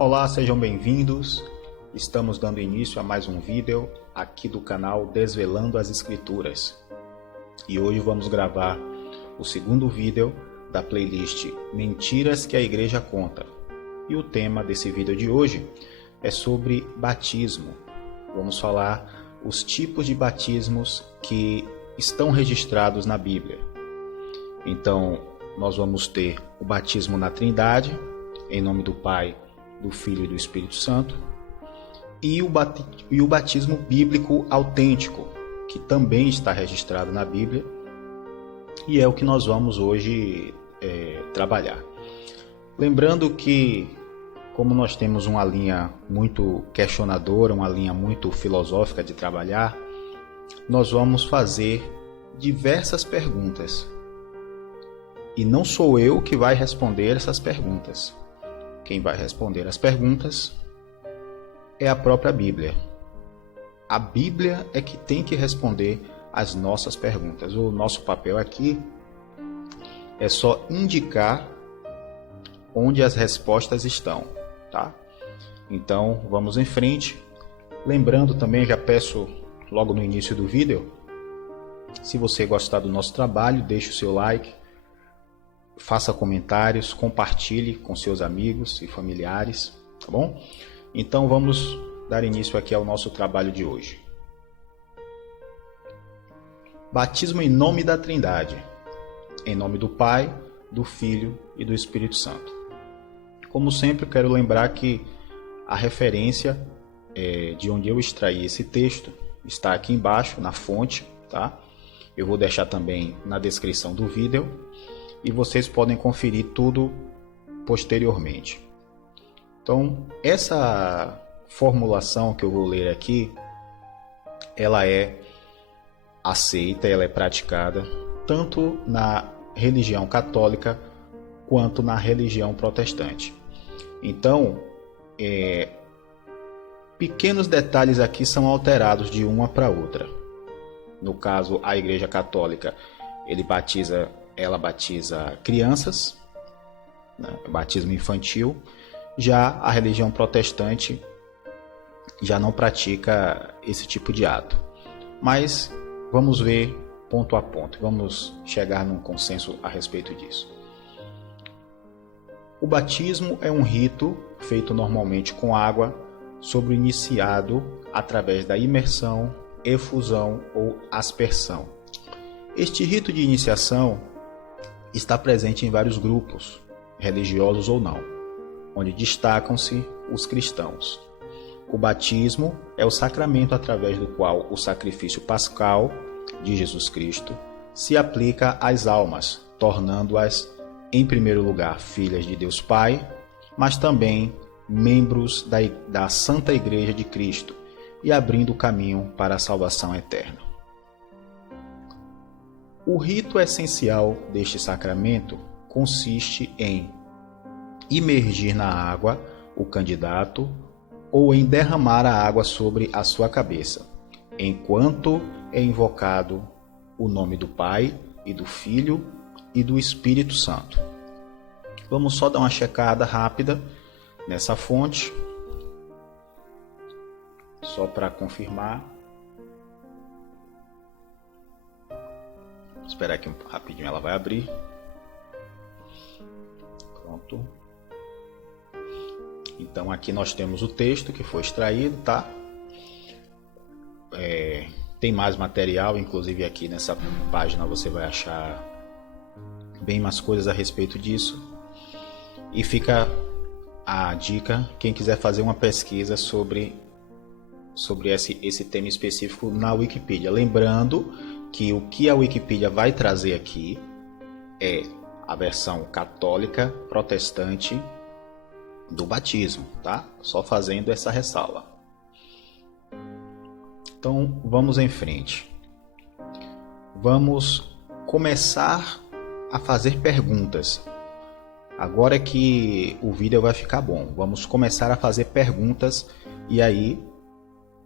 Olá, sejam bem-vindos. Estamos dando início a mais um vídeo aqui do canal Desvelando as Escrituras. E hoje vamos gravar o segundo vídeo da playlist Mentiras que a Igreja Conta. E o tema desse vídeo de hoje é sobre batismo. Vamos falar os tipos de batismos que estão registrados na Bíblia. Então, nós vamos ter o batismo na Trindade, em nome do Pai, do Filho e do Espírito Santo, e o batismo bíblico autêntico, que também está registrado na Bíblia, e é o que nós vamos hoje trabalhar. Lembrando que, como nós temos uma linha muito questionadora, uma linha muito filosófica de trabalhar, nós vamos fazer diversas perguntas. E não sou eu que vai responder essas perguntas. Quem vai responder as perguntas é a própria Bíblia. A Bíblia é que tem que responder as nossas perguntas. O nosso papel aqui é só indicar onde as respostas estão, tá? Então, vamos em frente. Lembrando também, já peço logo no início do vídeo, se você gostar do nosso trabalho, deixe o seu like, faça comentários, compartilhe com seus amigos e familiares, tá bom? Então vamos dar início aqui ao nosso trabalho de hoje. Batismo em nome da Trindade, em nome do Pai, do Filho e do Espírito Santo. Como sempre, quero lembrar que a referência de onde eu extraí esse texto está aqui embaixo, na fonte, tá? Eu vou deixar também na descrição do vídeo e vocês podem conferir tudo posteriormente. Então, essa formulação que eu vou ler aqui, ela é aceita, ela é praticada tanto na religião católica quanto na religião protestante. Então, pequenos detalhes aqui são alterados de uma para outra. No caso, a Igreja Católica, ela batiza crianças, né? Batismo infantil. Já a religião protestante já não pratica esse tipo de ato. Mas vamos ver ponto a ponto, vamos chegar num consenso a respeito disso. O batismo é um rito feito normalmente com água sobre o iniciado através da imersão, efusão ou aspersão. Este rito de iniciação está presente em vários grupos, religiosos ou não, onde destacam-se os cristãos. O batismo é o sacramento através do qual o sacrifício pascal de Jesus Cristo se aplica às almas, tornando-as, em primeiro lugar, filhas de Deus Pai, mas também membros da Santa Igreja de Cristo e abrindo o caminho para a salvação eterna. O rito essencial deste sacramento consiste em imergir na água o candidato ou em derramar a água sobre a sua cabeça, enquanto é invocado o nome do Pai e do Filho e do Espírito Santo. Vamos só dar uma checada rápida nessa fonte, só para confirmar. Vou esperar aqui rapidinho, ela vai abrir. Pronto. Então aqui nós temos o texto que foi extraído, tá? Tem mais material, inclusive aqui nessa página você vai achar bem mais coisas a respeito disso. E fica a dica, quem quiser fazer uma pesquisa sobre esse tema específico na Wikipedia. Lembrando que o que a Wikipedia vai trazer aqui é a versão católica protestante do batismo, tá? Só fazendo essa ressalva. Então, vamos em frente. Vamos começar a fazer perguntas. Agora é que o vídeo vai ficar bom. Vamos começar a fazer perguntas e aí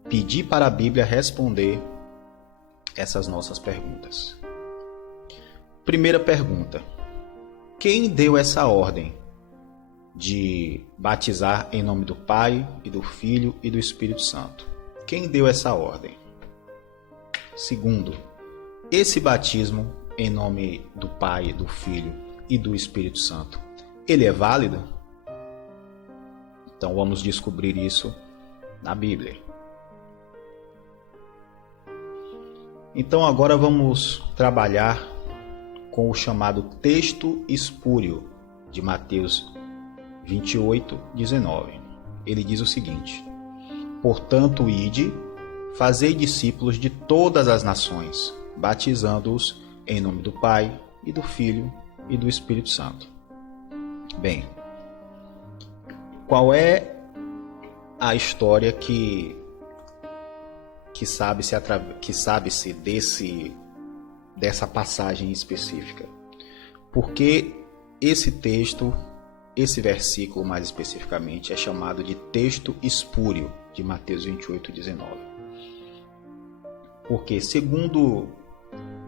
pedir para a Bíblia responder essas nossas perguntas. Primeira pergunta: quem deu essa ordem? de batizar em nome do Pai e do Filho e do Espírito Santo. Quem deu essa ordem? Segundo, esse batismo em nome do Pai, do Filho e do Espírito Santo, ele é válido? Então vamos descobrir isso na Bíblia. Então agora vamos trabalhar com o chamado texto espúrio de Mateus 28, 19. Ele diz o seguinte: portanto, ide, fazei discípulos de todas as nações, batizando-os em nome do Pai e do Filho e do Espírito Santo. Bem, qual é a história que sabe-se dessa passagem específica? Porque esse texto, esse versículo mais especificamente, é chamado de texto espúrio de Mateus 28, 19. Porque, segundo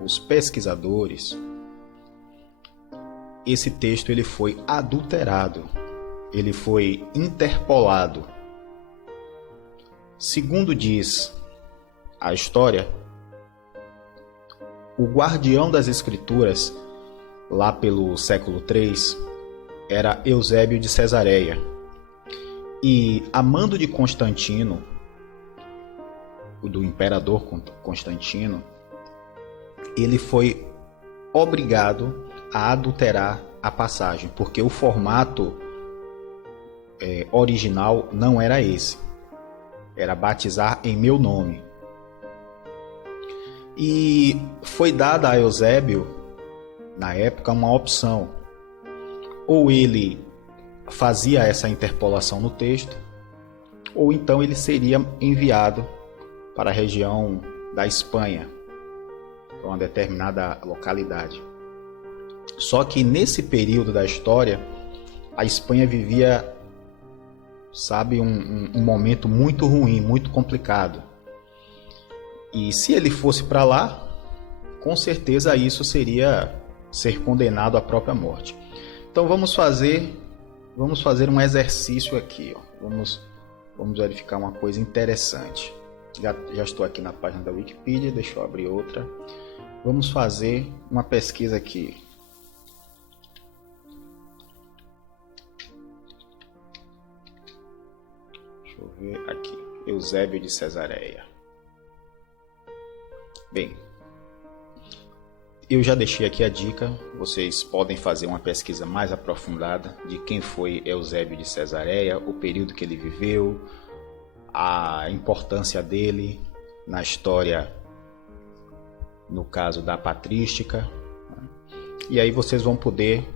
os pesquisadores, esse texto ele foi adulterado, ele foi interpolado. Segundo diz a história, o guardião das Escrituras, lá pelo século III, era Eusébio de Cesareia. E a mando de Constantino, do imperador Constantino, ele foi obrigado a adulterar a passagem, porque o formato original não era esse. Era batizar em meu nome. E foi dada a Eusébio, na época, uma opção. Ou ele fazia essa interpolação no texto, ou então ele seria enviado para a região da Espanha, para uma determinada localidade. Só que nesse período da história, a Espanha vivia, um momento muito ruim, muito complicado. E se ele fosse para lá, com certeza isso seria ser condenado à própria morte. Então vamos fazer um exercício aqui. Vamos verificar uma coisa interessante. Já estou aqui na página da Wikipedia, deixa eu abrir outra. Vamos fazer uma pesquisa aqui. Deixa eu ver aqui. Eusébio de Cesareia. Bem, eu já deixei aqui a dica. Vocês podem fazer uma pesquisa mais aprofundada de quem foi Eusébio de Cesareia, o período que ele viveu, a importância dele na história, no caso da patrística. E aí vocês vão poder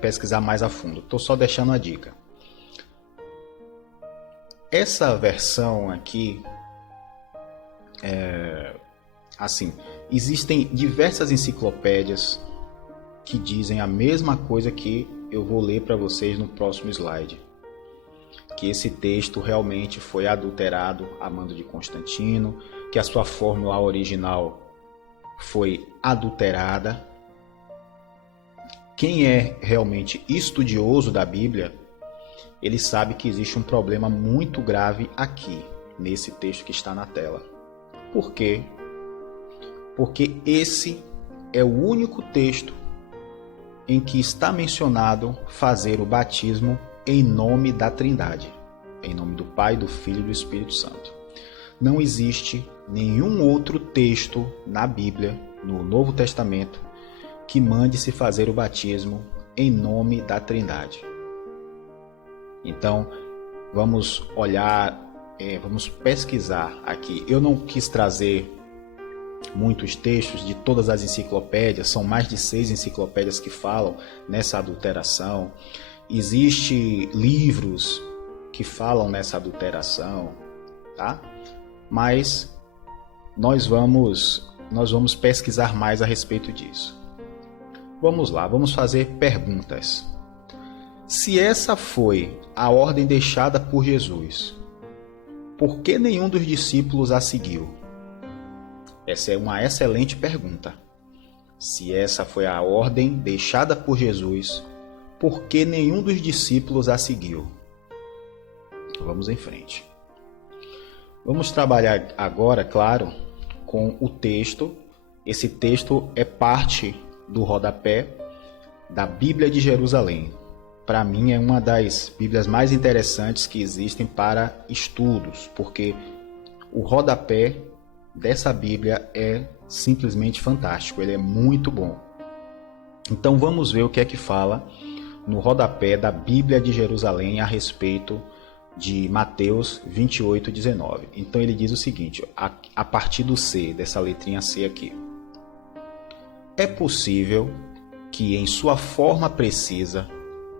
pesquisar mais a fundo. Estou só deixando a dica. Essa versão aqui, existem diversas enciclopédias que dizem a mesma coisa que eu vou ler para vocês no próximo slide. Que esse texto realmente foi adulterado a mando de Constantino, que a sua fórmula original foi adulterada. Quem é realmente estudioso da Bíblia, ele sabe que existe um problema muito grave aqui, nesse texto que está na tela. Por quê? Porque esse é o único texto em que está mencionado fazer o batismo em nome da Trindade, em nome do Pai, do Filho e do Espírito Santo. Não existe nenhum outro texto na Bíblia, no Novo Testamento, que mande se fazer o batismo em nome da Trindade. Então, vamos olhar, vamos pesquisar aqui. Eu não quis trazer muitos textos de todas as enciclopédias, são mais de 6 enciclopédias que falam nessa adulteração. Existem livros que falam nessa adulteração, tá? Mas nós vamos pesquisar mais a respeito disso. Vamos lá, vamos fazer perguntas. Se essa foi a ordem deixada por Jesus, por que nenhum dos discípulos a seguiu? Essa é uma excelente pergunta. Se essa foi a ordem deixada por Jesus, porque nenhum dos discípulos a seguiu. Vamos em frente. Vamos trabalhar agora, claro, com o texto. Esse texto é parte do rodapé da Bíblia de Jerusalém. Para mim é uma das Bíblias mais interessantes que existem para estudos, porque o rodapé dessa Bíblia é simplesmente fantástico, ele é muito bom. Então vamos ver o que é que fala no rodapé da Bíblia de Jerusalém a respeito de Mateus 28:19. Então ele diz o seguinte, a partir do C, dessa letrinha C aqui. É possível que em sua forma precisa,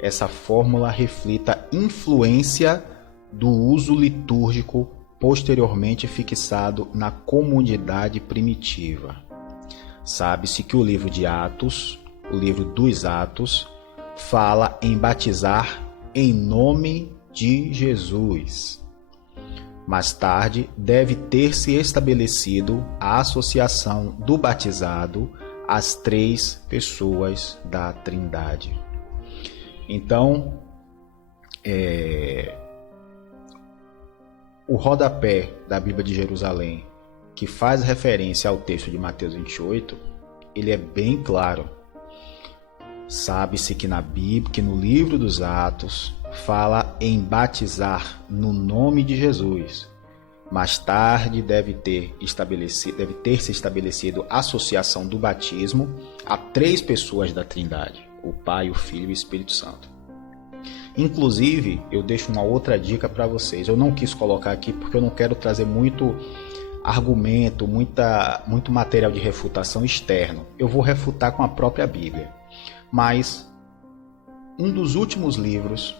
essa fórmula reflita influência do uso litúrgico posteriormente fixado na comunidade primitiva. Sabe-se que o livro de Atos, o livro dos Atos, fala em batizar em nome de Jesus. Mais tarde, deve ter se estabelecido a associação do batizado às três pessoas da Trindade. Então, o rodapé da Bíblia de Jerusalém, que faz referência ao texto de Mateus 28, ele é bem claro. Sabe-se que na Bíblia, que no livro dos Atos, fala em batizar no nome de Jesus. Mais tarde deve ter se estabelecido a associação do batismo a três pessoas da Trindade, o Pai, o Filho e o Espírito Santo. Inclusive, eu deixo uma outra dica para vocês. Eu não quis colocar aqui porque eu não quero trazer muito argumento, muito material de refutação externo. Eu vou refutar com a própria Bíblia. Mas um dos últimos livros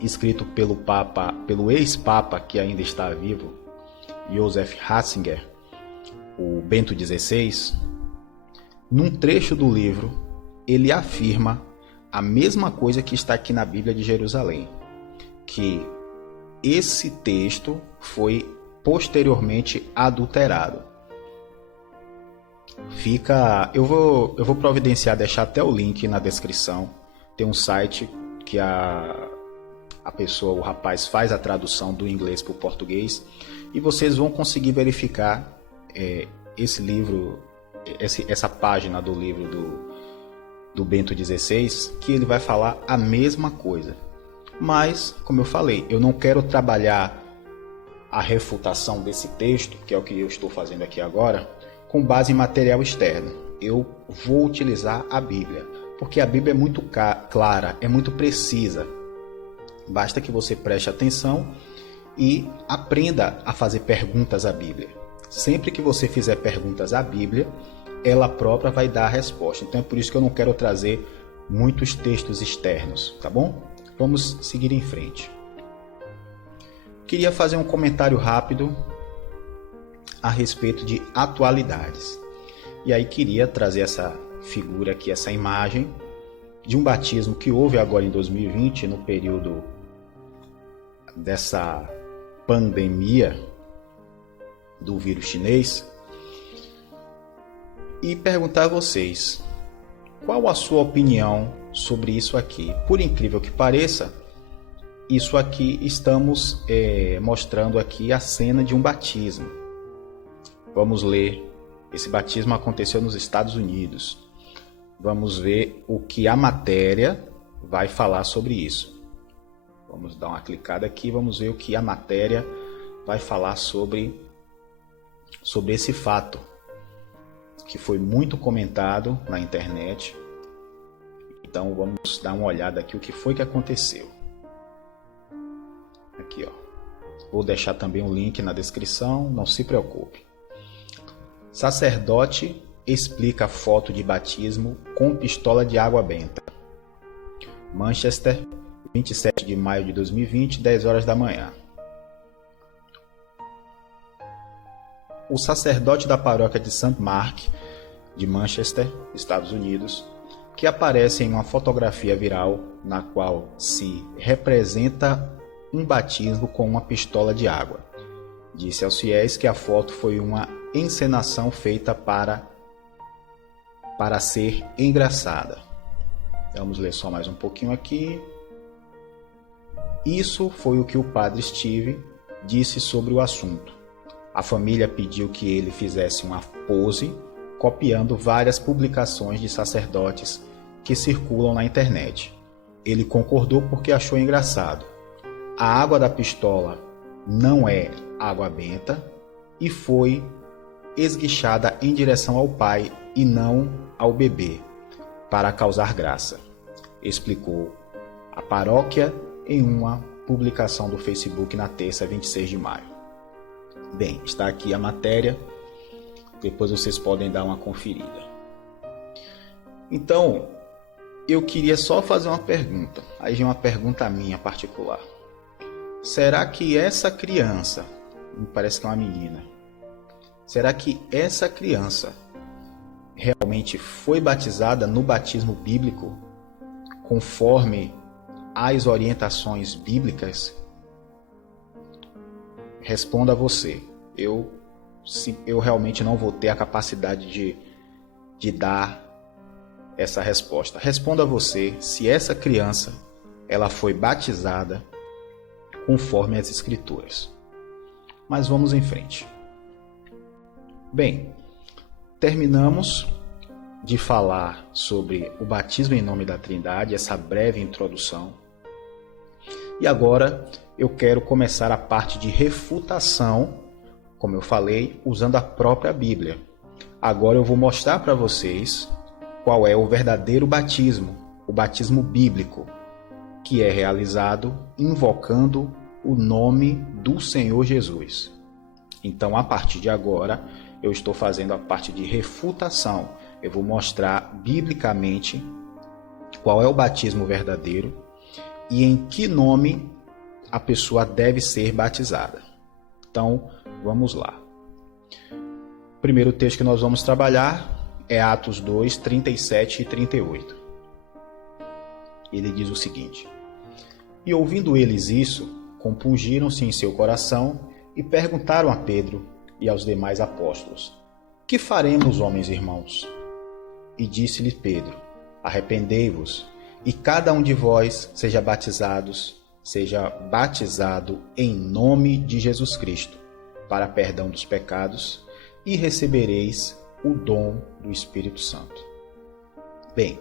escrito pelo ex-papa que ainda está vivo, Joseph Ratzinger, o Bento XVI, num trecho do livro, ele afirma a mesma coisa que está aqui na Bíblia de Jerusalém, que esse texto foi posteriormente adulterado. Eu vou providenciar, deixar até o link na descrição. Tem um site que o rapaz faz a tradução do inglês para o português, e vocês vão conseguir verificar esse livro, essa página do livro do Bento XVI, que ele vai falar a mesma coisa. Mas, como eu falei, eu não quero trabalhar a refutação desse texto, que é o que eu estou fazendo aqui agora, com base em material externo. Eu vou utilizar a Bíblia, porque a Bíblia é muito clara, é muito precisa. Basta que você preste atenção e aprenda a fazer perguntas à Bíblia. Sempre que você fizer perguntas à Bíblia, ela própria vai dar a resposta. Então é por isso que eu não quero trazer muitos textos externos, tá bom? Vamos seguir em frente. Queria fazer um comentário rápido a respeito de atualidades. E aí queria trazer essa figura aqui, essa imagem de um batismo que houve agora em 2020, no período dessa pandemia do vírus chinês, e perguntar a vocês, qual a sua opinião sobre isso aqui? Por incrível que pareça, isso aqui estamos mostrando aqui a cena de um batismo. Vamos ler. Esse batismo aconteceu nos Estados Unidos. Vamos ver o que a matéria vai falar sobre isso. Vamos dar uma clicada aqui, vamos ver o que a matéria vai falar sobre esse fato, que foi muito comentado na internet. Então vamos dar uma olhada aqui o que foi que aconteceu. Aqui, ó. Vou deixar também um link na descrição, não se preocupe. Sacerdote explica foto de batismo com pistola de água benta. Manchester, 27 de maio de 2020, 10 horas da manhã. O sacerdote da paróquia de St. Mark, de Manchester, Estados Unidos, que aparece em uma fotografia viral na qual se representa um batismo com uma pistola de água, disse aos fiéis que a foto foi uma encenação feita para ser engraçada. Vamos ler só mais um pouquinho aqui. Isso foi o que o padre Steve disse sobre o assunto. A família pediu que ele fizesse uma pose, copiando várias publicações de sacerdotes que circulam na internet. Ele concordou porque achou engraçado. A água da pistola não é água benta e foi esguichada em direção ao pai e não ao bebê, para causar graça, explicou a paróquia em uma publicação do Facebook na terça, 26 de maio. Bem, está aqui a matéria, depois vocês podem dar uma conferida. Então, eu queria só fazer uma pergunta, aí é uma pergunta minha particular. Será que essa criança, me parece que é uma menina, será que essa criança realmente foi batizada no batismo bíblico, conforme as orientações bíblicas? Responda você. Eu realmente não vou ter a capacidade de dar essa resposta. Responda você se essa criança ela foi batizada conforme as Escrituras. Mas vamos em frente. Bem, terminamos de falar sobre o batismo em nome da Trindade, essa breve introdução. E agora eu quero começar a parte de refutação, como eu falei, usando a própria Bíblia. Agora eu vou mostrar para vocês qual é o verdadeiro batismo, o batismo bíblico, que é realizado invocando o nome do Senhor Jesus. Então, a partir de agora, eu estou fazendo a parte de refutação. Eu vou mostrar biblicamente qual é o batismo verdadeiro e em que nome a pessoa deve ser batizada. Então, vamos lá. O primeiro texto que nós vamos trabalhar é Atos 2, 37 e 38. Ele diz o seguinte: E ouvindo eles isso, compungiram-se em seu coração e perguntaram a Pedro e aos demais apóstolos: Que faremos, homens irmãos? E disse-lhe Pedro: Arrependei-vos, e cada um de vós seja batizado em nome de Jesus Cristo, para perdão dos pecados, e recebereis o dom do Espírito Santo. Bem,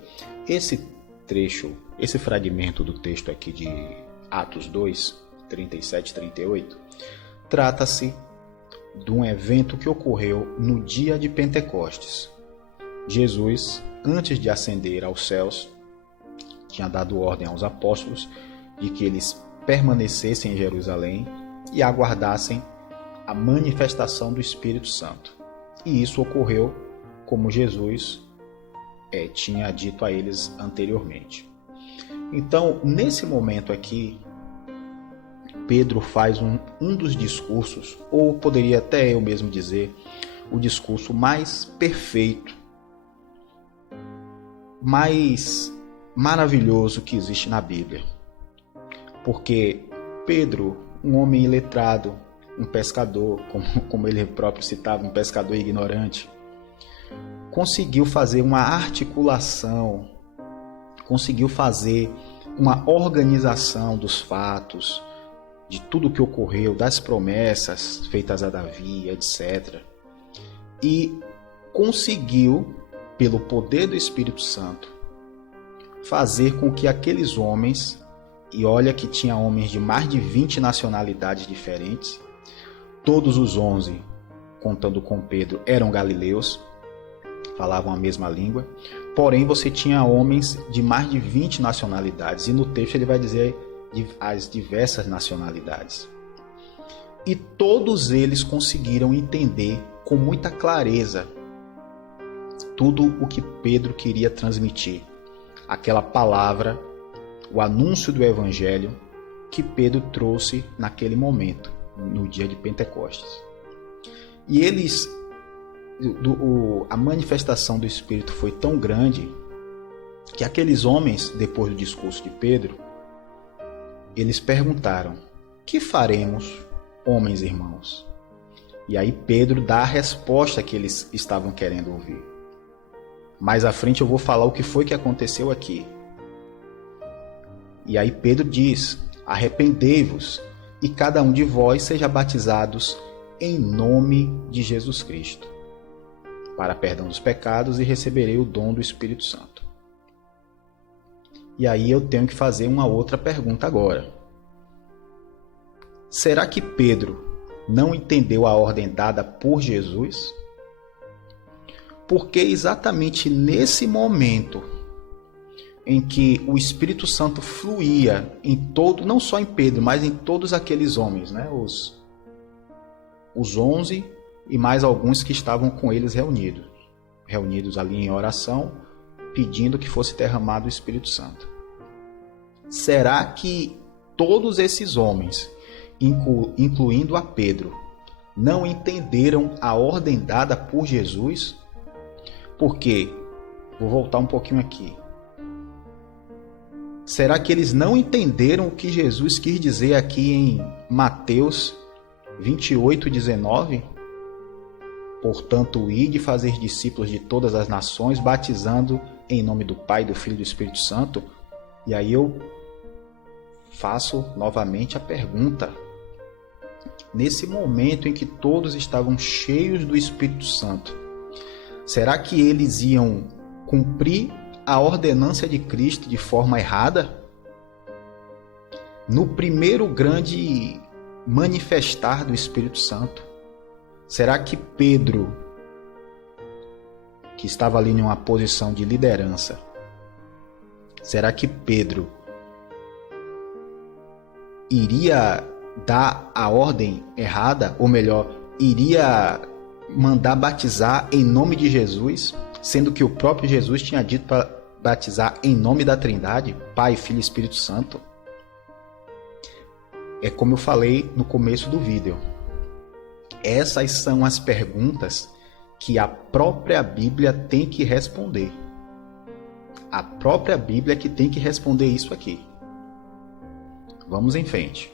esse trecho, esse fragmento do texto aqui de Atos 2, 37 e 38, trata-se de um evento que ocorreu no dia de Pentecostes. Jesus, antes de ascender aos céus, tinha dado ordem aos apóstolos de que eles permanecessem em Jerusalém e aguardassem a manifestação do Espírito Santo. E isso ocorreu como Jesus tinha dito a eles anteriormente. Então, nesse momento aqui, Pedro faz um dos discursos, ou poderia até eu mesmo dizer, o discurso mais perfeito, mais maravilhoso que existe na Bíblia. Porque Pedro, um homem iletrado, um pescador, como ele próprio citava, um pescador ignorante, conseguiu fazer uma articulação, conseguiu fazer uma organização dos fatos, de tudo o que ocorreu, das promessas feitas a Davi, etc. E conseguiu, pelo poder do Espírito Santo, fazer com que aqueles homens, e olha que tinha homens de mais de 20 nacionalidades diferentes, todos os 11, contando com Pedro, eram galileus, falavam a mesma língua, porém você tinha homens de mais de 20 nacionalidades, e no texto ele vai dizer as diversas nacionalidades. E todos eles conseguiram entender com muita clareza tudo o que Pedro queria transmitir, aquela palavra, o anúncio do Evangelho que Pedro trouxe naquele momento, no dia de Pentecostes. E eles, a manifestação do Espírito foi tão grande que aqueles homens, depois do discurso de Pedro, eles perguntaram: que faremos, homens irmãos? E aí Pedro dá a resposta que eles estavam querendo ouvir. Mais à frente eu vou falar o que foi que aconteceu aqui. E aí Pedro diz: arrependei-vos e cada um de vós seja batizados em nome de Jesus Cristo, para perdão dos pecados, e receberei o dom do Espírito Santo. E aí eu tenho que fazer uma outra pergunta agora. Será que Pedro não entendeu a ordem dada por Jesus? Porque exatamente nesse momento em que o Espírito Santo fluía em todo, não só em Pedro, mas em todos aqueles homens, né? Os 11 e mais alguns que estavam com eles reunidos ali em oração, pedindo que fosse derramado o Espírito Santo. Será que todos esses homens, incluindo a Pedro, não entenderam a ordem dada por Jesus? Porque, vou voltar um pouquinho aqui. Será que eles não entenderam o que Jesus quis dizer aqui em Mateus 28:19? Portanto, ide fazer discípulos de todas as nações, batizando em nome do Pai, do Filho e do Espírito Santo. E aí eu faço novamente a pergunta. Nesse momento em que todos estavam cheios do Espírito Santo, será que eles iam cumprir a ordenança de Cristo de forma errada? No primeiro grande manifestar do Espírito Santo, será que Pedro, que estava ali em uma posição de liderança, será que Pedro iria dar a ordem errada, ou melhor, iria mandar batizar em nome de Jesus, sendo que o próprio Jesus tinha dito para batizar em nome da Trindade, Pai, Filho e Espírito Santo? É como eu falei no começo do vídeo. Essas são as perguntas que a própria Bíblia tem que responder. A própria Bíblia que tem que responder isso aqui. Vamos em frente.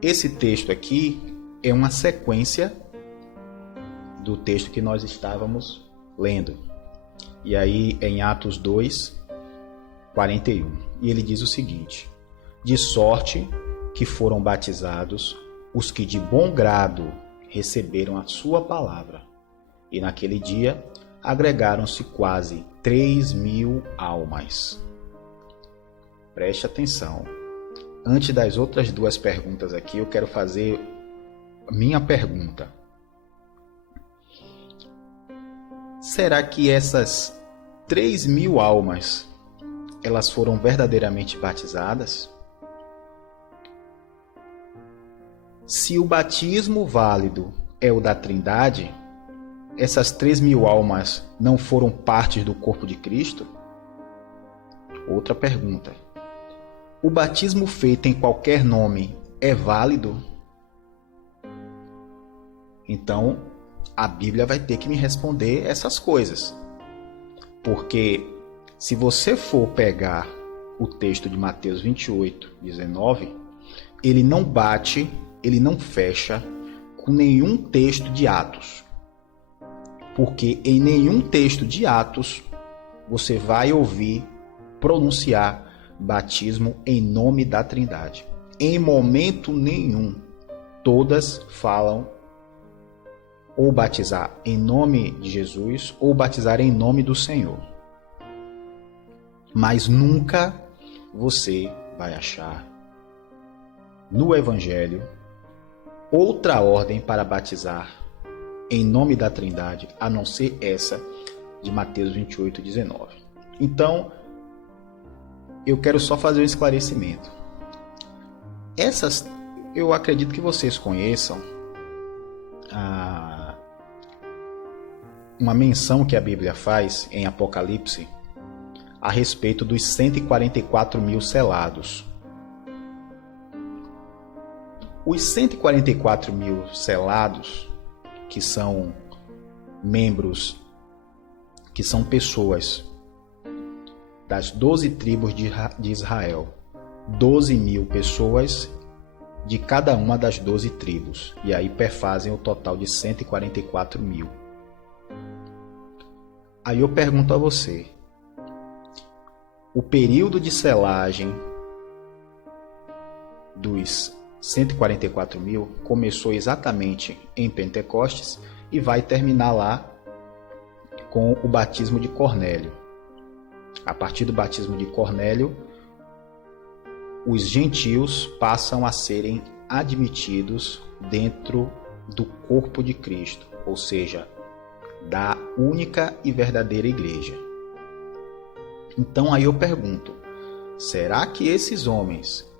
Esse texto aqui é uma sequência do texto que nós estávamos lendo. E aí em Atos 2:41. E ele diz o seguinte: de sorte que foram batizados os que de bom grado receberam a sua palavra. E naquele dia agregaram-se quase 3.000 almas. Preste atenção. Antes das outras duas perguntas aqui, eu quero fazer minha pergunta. Será que essas 3.000 almas, elas foram verdadeiramente batizadas? Se o batismo válido é o da Trindade, essas 3.000 almas não foram partes do corpo de Cristo? Outra pergunta. O batismo feito em qualquer nome é válido? Então, a Bíblia vai ter que me responder essas coisas. Porque se você for pegar o texto de Mateus 28:19, ele não bate, ele não fecha com nenhum texto de Atos. Porque em nenhum texto de Atos você vai ouvir pronunciar batismo em nome da Trindade. Em momento nenhum. Todas falam ou batizar em nome de Jesus ou batizar em nome do Senhor. Mas nunca você vai achar no Evangelho outra ordem para batizar em nome da Trindade, a não ser essa de Mateus 28:19. Então, eu quero só fazer um esclarecimento. Essas, eu acredito que vocês conheçam uma menção que a Bíblia faz em Apocalipse a respeito dos 144.000 selados. Os 144.000 selados, que são membros, que são pessoas das 12 tribos de Israel, 12.000 pessoas de cada uma das 12 tribos, e aí perfazem o total de 144.000. Aí eu pergunto a você, o período de selagem dos 144 mil começou exatamente em Pentecostes e vai terminar lá com o batismo de Cornélio. A partir do batismo de Cornélio, os gentios passam a serem admitidos dentro do corpo de Cristo, ou seja, da única e verdadeira igreja. Então aí eu pergunto, será que esses homens,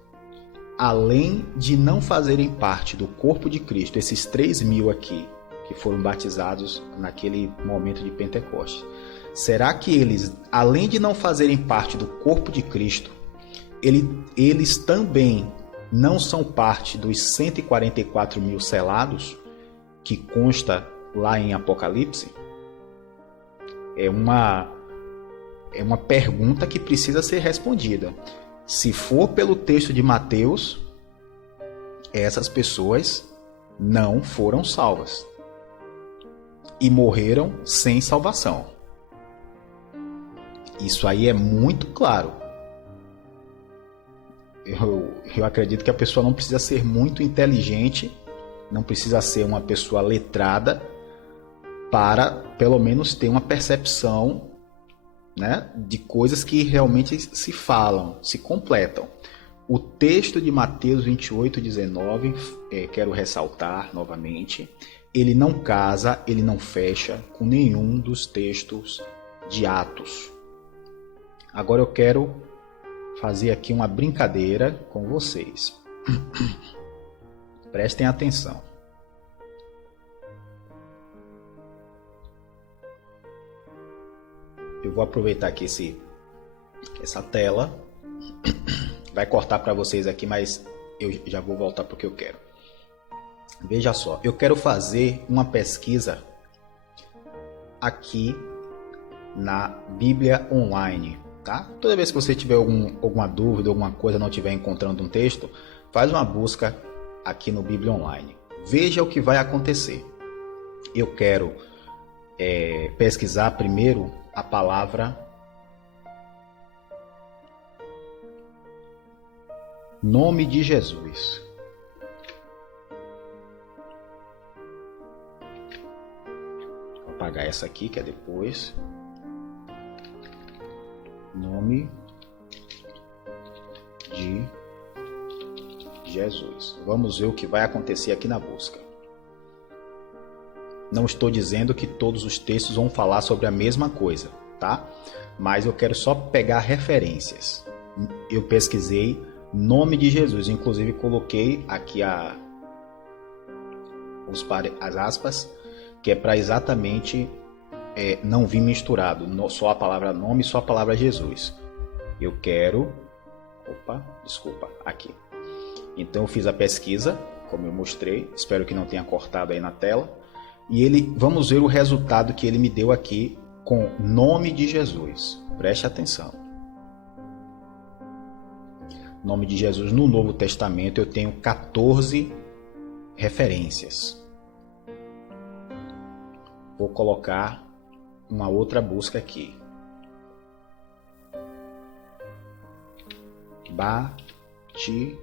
além de não fazerem parte do corpo de Cristo, esses 3.000 aqui, que foram batizados naquele momento de Pentecostes, será que eles, além de não fazerem parte do corpo de Cristo, eles também não são parte dos 144 mil selados, que consta lá em Apocalipse? É uma pergunta que precisa ser respondida. Se for pelo texto de Mateus, essas pessoas não foram salvas e morreram sem salvação. Isso aí é muito claro. Eu acredito que a pessoa não precisa ser muito inteligente, não precisa ser uma pessoa letrada para, pelo menos, ter uma percepção, né, de coisas que realmente se falam, se completam. O texto de Mateus 28:19, quero ressaltar novamente, ele não casa, ele não fecha com nenhum dos textos de Atos. Agora eu quero fazer aqui uma brincadeira com vocês. Prestem atenção. Eu vou aproveitar aqui essa tela. Vai cortar para vocês aqui, mas eu já vou voltar para o que eu quero. Veja só, eu quero fazer uma pesquisa aqui na Bíblia Online, tá? Toda vez que você tiver alguma dúvida, alguma coisa, não estiver encontrando um texto, faz uma busca aqui no Bíblia Online. Veja o que vai acontecer. Eu quero pesquisar primeiro a palavra nome de Jesus. Vou apagar essa aqui, que é depois. Nome de Jesus. Vamos ver o que vai acontecer aqui na busca. Não estou dizendo que todos os textos vão falar sobre a mesma coisa, tá? Mas eu quero só pegar referências. Eu pesquisei nome de Jesus, inclusive coloquei aqui as aspas, que é para exatamente não vir misturado, só a palavra nome, só a palavra Jesus. Eu quero... aqui. Então eu fiz a pesquisa, como eu mostrei, espero que não tenha cortado aí na tela. E vamos ver o resultado que ele me deu aqui com nome de Jesus. Preste atenção. Nome de Jesus no Novo Testamento eu tenho 14 referências. Vou colocar uma outra busca aqui. Batizou.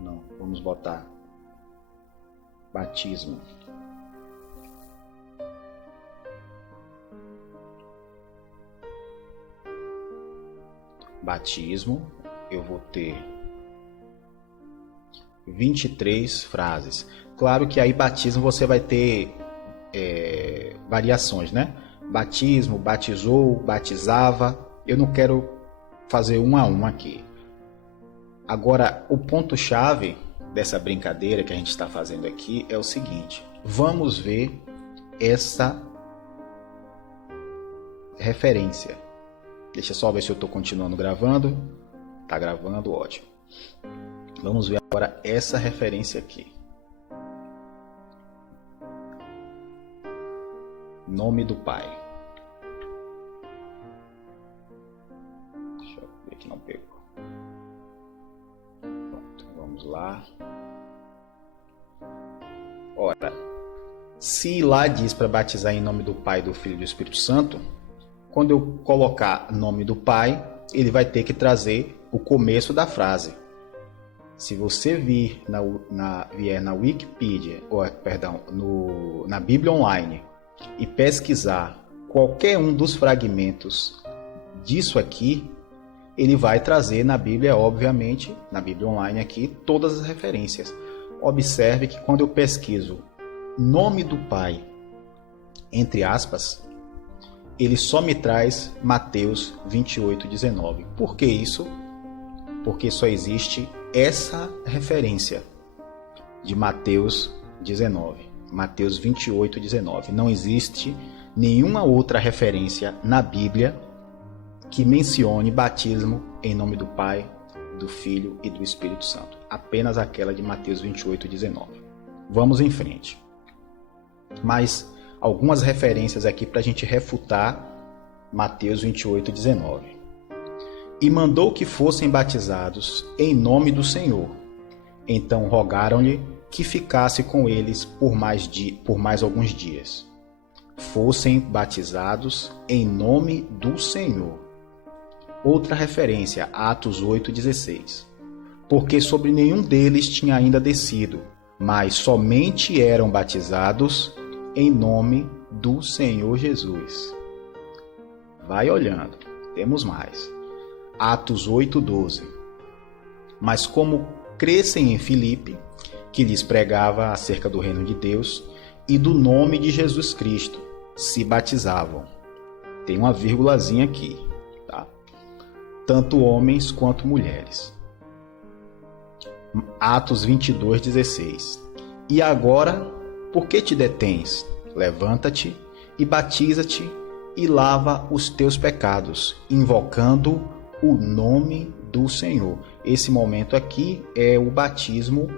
Não, vamos botar batismo. Batismo, eu vou ter 23 frases. Claro que aí batismo você vai ter variações, né? Batismo, batizou, batizava. Eu não quero fazer um a um aqui. Agora, o ponto-chave dessa brincadeira que a gente está fazendo aqui é o seguinte. Vamos ver essa referência. Deixa só ver se eu estou continuando gravando. Tá gravando, ótimo. Vamos ver agora essa referência aqui. Nome do Pai. Deixa eu ver que não pegou. Pronto, vamos lá. Ora, Se lá diz para batizar em nome do Pai, do Filho e do Espírito Santo, quando eu colocar nome do Pai, ele vai ter que trazer o começo da frase. Se você vier na Wikipedia, na Bíblia Online, e pesquisar qualquer um dos fragmentos disso aqui, ele vai trazer na Bíblia, obviamente, na Bíblia Online aqui, todas as referências. Observe que quando eu pesquiso nome do Pai, entre aspas, ele só me traz Mateus 28:19. Por que isso? Porque só existe essa referência de Mateus 19. Mateus 28:19. Não existe nenhuma outra referência na Bíblia que mencione batismo em nome do Pai, do Filho e do Espírito Santo. Apenas aquela de Mateus 28:19. Vamos em frente. Mas algumas referências aqui para a gente refutar Mateus 28:19. E mandou que fossem batizados em nome do Senhor. Então rogaram-lhe que ficasse com eles por mais alguns dias. Fossem batizados em nome do Senhor. Outra referência, Atos 8:16. Porque sobre nenhum deles tinha ainda descido, mas somente eram batizados em nome do Senhor Jesus. Vai olhando, temos mais. Atos 8:12. Mas como crescem em Filipe, que lhes pregava acerca do reino de Deus e do nome de Jesus Cristo, se batizavam. Tem uma vírgulazinha aqui, tá? Tanto homens quanto mulheres. Atos 22:16. E agora, por que te detens? Levanta-te e batiza-te e lava os teus pecados, invocando o nome do Senhor. Esse momento aqui é o batismo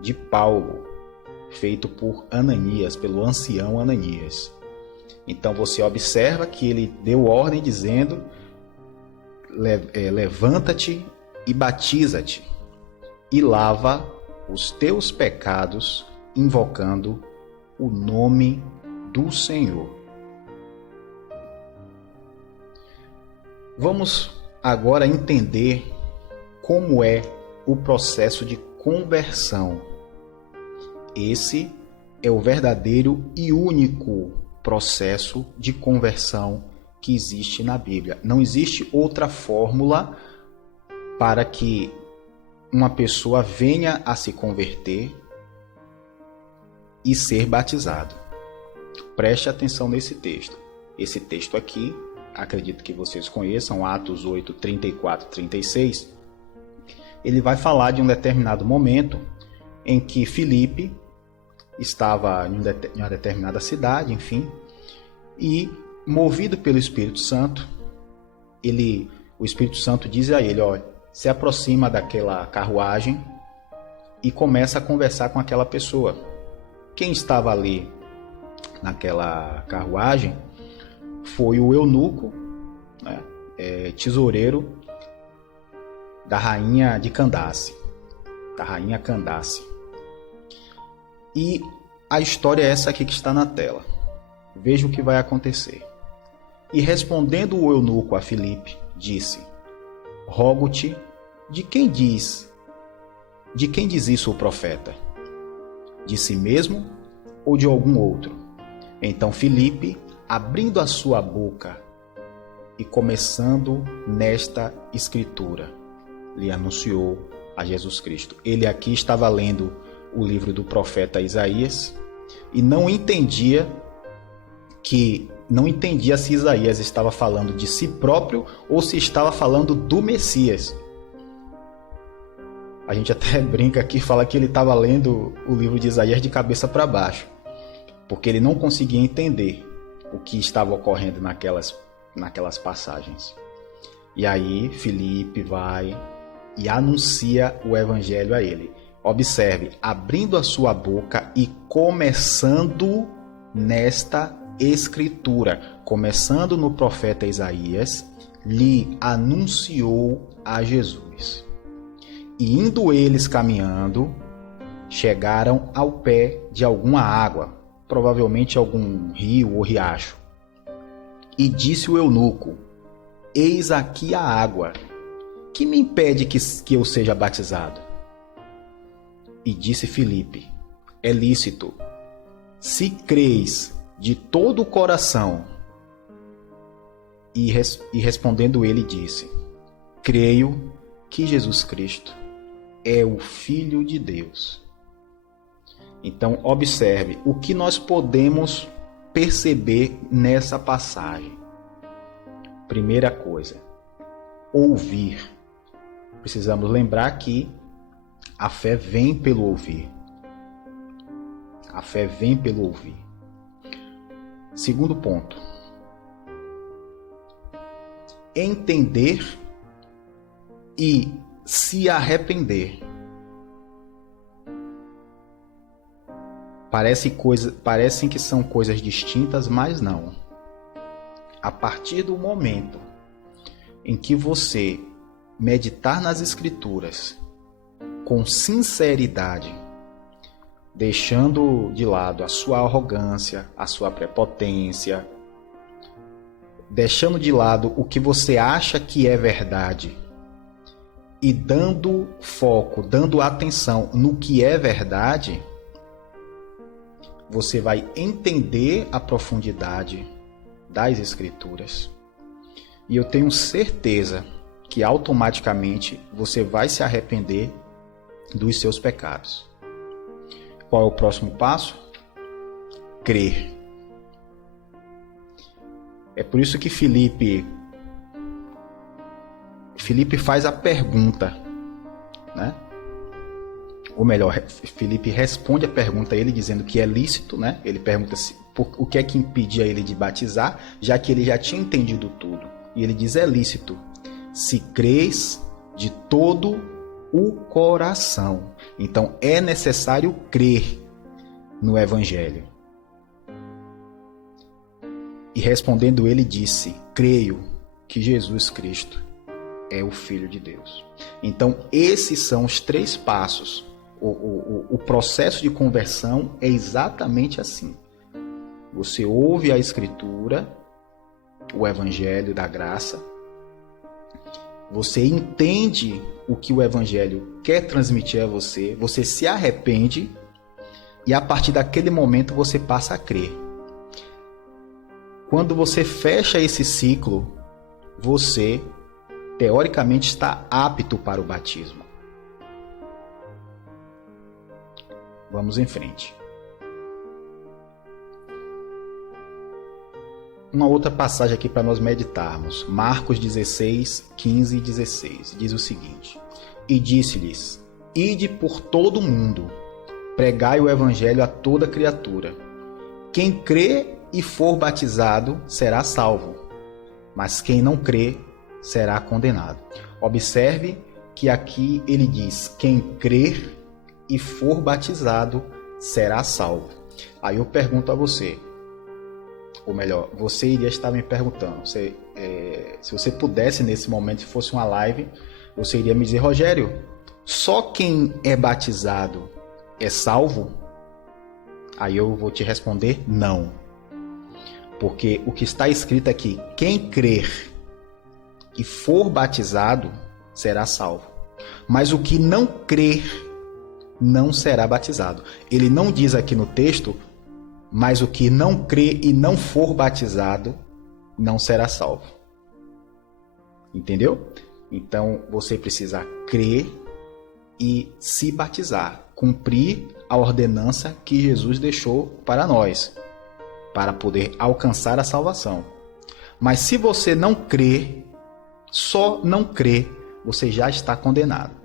de Paulo, feito por Ananias, pelo ancião Ananias. Então você observa que ele deu ordem dizendo: levanta-te e batiza-te e lava os teus pecados, invocando o nome do Senhor. Vamos agora entender como é o processo de conversão. Esse é o verdadeiro e único processo de conversão que existe na Bíblia. Não existe outra fórmula para que uma pessoa venha a se converter e ser batizado. Preste atenção nesse texto. Esse texto aqui, acredito que vocês conheçam, Atos 8, 34 e 36. Ele vai falar de um determinado momento em que Filipe estava em uma determinada cidade, enfim, e movido pelo Espírito Santo, o Espírito Santo diz a ele: olha, se aproxima daquela carruagem e começa a conversar com aquela pessoa. Quem estava ali naquela carruagem foi o eunuco, né, tesoureiro da rainha de Candace, da rainha Candace. E a história é essa aqui que está na tela. Veja o que vai acontecer. E respondendo o eunuco a Filipe, disse: rogo-te, de quem diz isso o profeta? De si mesmo ou de algum outro? Então Filipe, abrindo a sua boca e começando nesta escritura, lhe anunciou a Jesus Cristo. Ele aqui estava lendo o livro do profeta Isaías e não entendia se Isaías estava falando de si próprio ou se estava falando do Messias. A gente até brinca aqui, fala que ele estava lendo o livro de Isaías de cabeça para baixo, porque ele não conseguia entender o que estava ocorrendo naquelas passagens. E aí Filipe vai e anuncia o evangelho a ele. Observe, abrindo a sua boca e começando nesta escritura, começando no profeta Isaías, lhe anunciou a Jesus. E indo eles caminhando, chegaram ao pé de alguma água, provavelmente algum rio ou riacho. E disse o eunuco: eis aqui a água, que me impede que eu seja batizado? E disse Filipe: é lícito, se creis de todo o coração. E respondendo ele disse: creio que Jesus Cristo é o Filho de Deus. Então observe o que nós podemos perceber nessa passagem. Primeira coisa, ouvir. Precisamos lembrar que a fé vem pelo ouvir. A fé vem pelo ouvir. Segundo ponto, entender e se arrepender. Parecem que são coisas distintas, mas não. A partir do momento em que você meditar nas Escrituras com sinceridade, deixando de lado a sua arrogância, a sua prepotência, deixando de lado o que você acha que é verdade e dando foco, dando atenção no que é verdade, você vai entender a profundidade das Escrituras. E eu tenho certeza que automaticamente você vai se arrepender dos seus pecados. Qual é o próximo passo? Crer. É por isso que Filipe faz a pergunta, né? Ou melhor, Filipe responde a pergunta a ele dizendo que é lícito, né? Ele pergunta o que é que impedia ele de batizar, já que ele já tinha entendido tudo. E ele diz: é lícito, se crês de todo o coração. Então é necessário crer no Evangelho. E respondendo ele disse: creio que Jesus Cristo é o Filho de Deus. Então esses são os 3 passos. O processo de conversão é exatamente assim. Você ouve a Escritura, o Evangelho da graça, você entende o que o Evangelho quer transmitir a você, você se arrepende e a partir daquele momento você passa a crer. Quando você fecha esse ciclo, você teoricamente está apto para o batismo. Vamos em frente. Uma outra passagem aqui para nós meditarmos. Marcos 16, 15 e 16. Diz o seguinte: e disse-lhes: ide por todo o mundo, pregai o evangelho a toda criatura. Quem crê e for batizado será salvo, mas quem não crê será condenado. Observe que aqui ele diz: quem crer e for batizado será salvo. Aí eu pergunto a você, ou melhor, você iria estar me perguntando, se você pudesse nesse momento, se fosse uma live, você iria me dizer: Rogério, só quem é batizado é salvo? Aí eu vou te responder: não. Porque o que está escrito aqui: quem crer e for batizado será salvo. Mas o que não crer não será batizado. Ele não diz aqui no texto: mas o que não crê e não for batizado não será salvo. Entendeu? Então você precisa crer e se batizar, cumprir a ordenança que Jesus deixou para nós, para poder alcançar a salvação. Mas se você não crer, só não crer, você já está condenado.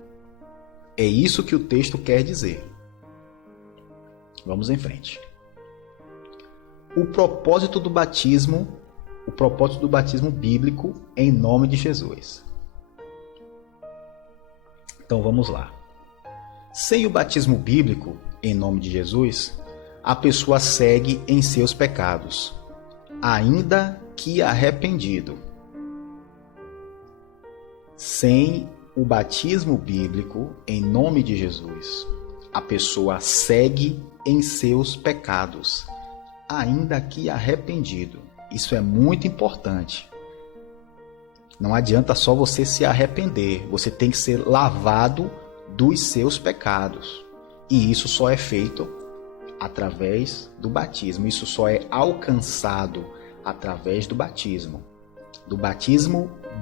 É isso que o texto quer dizer. Vamos em frente. O propósito do batismo bíblico em nome de Jesus. Então vamos lá. Sem o batismo bíblico em nome de Jesus, a pessoa segue em seus pecados, ainda que arrependido. Sem o batismo bíblico em nome de Jesus, a pessoa segue em seus pecados, ainda que arrependido. Isso é muito importante. Não adianta só você se arrepender, você tem que ser lavado dos seus pecados. E isso só é feito através do batismo. Isso só é alcançado através do batismo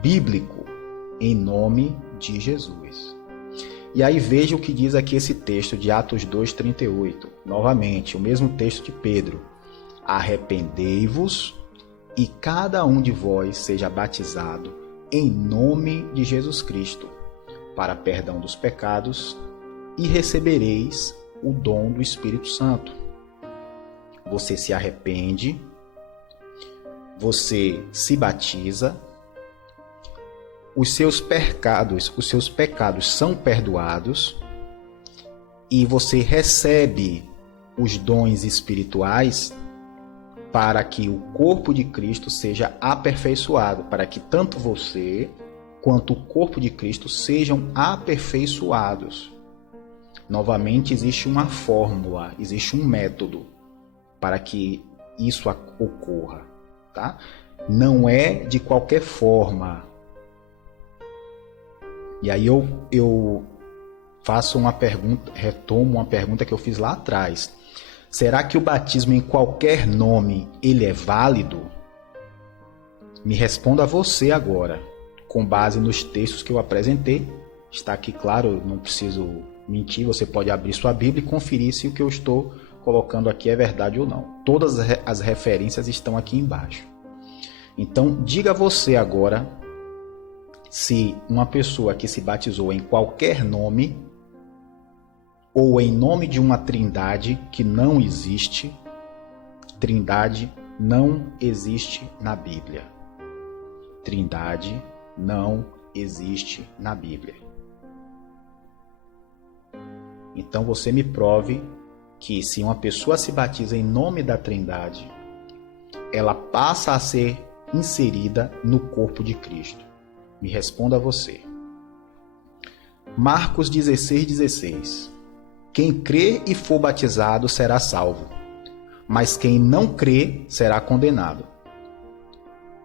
bíblico, em nome de Jesus. E aí veja o que diz aqui esse texto de Atos 2:38. Novamente, o mesmo texto de Pedro. Arrependei-vos e cada um de vós seja batizado em nome de Jesus Cristo, para perdão dos pecados, e recebereis o dom do Espírito Santo. Você se arrepende, você se batiza, os seus pecados são perdoados e você recebe os dons espirituais para que o corpo de Cristo seja aperfeiçoado, para que tanto você quanto o corpo de Cristo sejam aperfeiçoados. Novamente, existe uma fórmula, existe um método para que isso ocorra, tá? Não é de qualquer forma. E aí eu faço uma pergunta, retomo uma pergunta que eu fiz lá atrás. Será que o batismo em qualquer nome, ele é válido? Me responda você agora, com base nos textos que eu apresentei. Está aqui claro, não preciso mentir, você pode abrir sua Bíblia e conferir se o que eu estou colocando aqui é verdade ou não. Todas as referências estão aqui embaixo. Então, diga você agora se uma pessoa que se batizou em qualquer nome ou em nome de uma trindade que não existe, trindade não existe na Bíblia. Trindade não existe na Bíblia. Então você me prove que se uma pessoa se batiza em nome da trindade, ela passa a ser inserida no corpo de Cristo. Me responda você. Marcos 16:16. Quem crê e for batizado será salvo, mas quem não crê será condenado.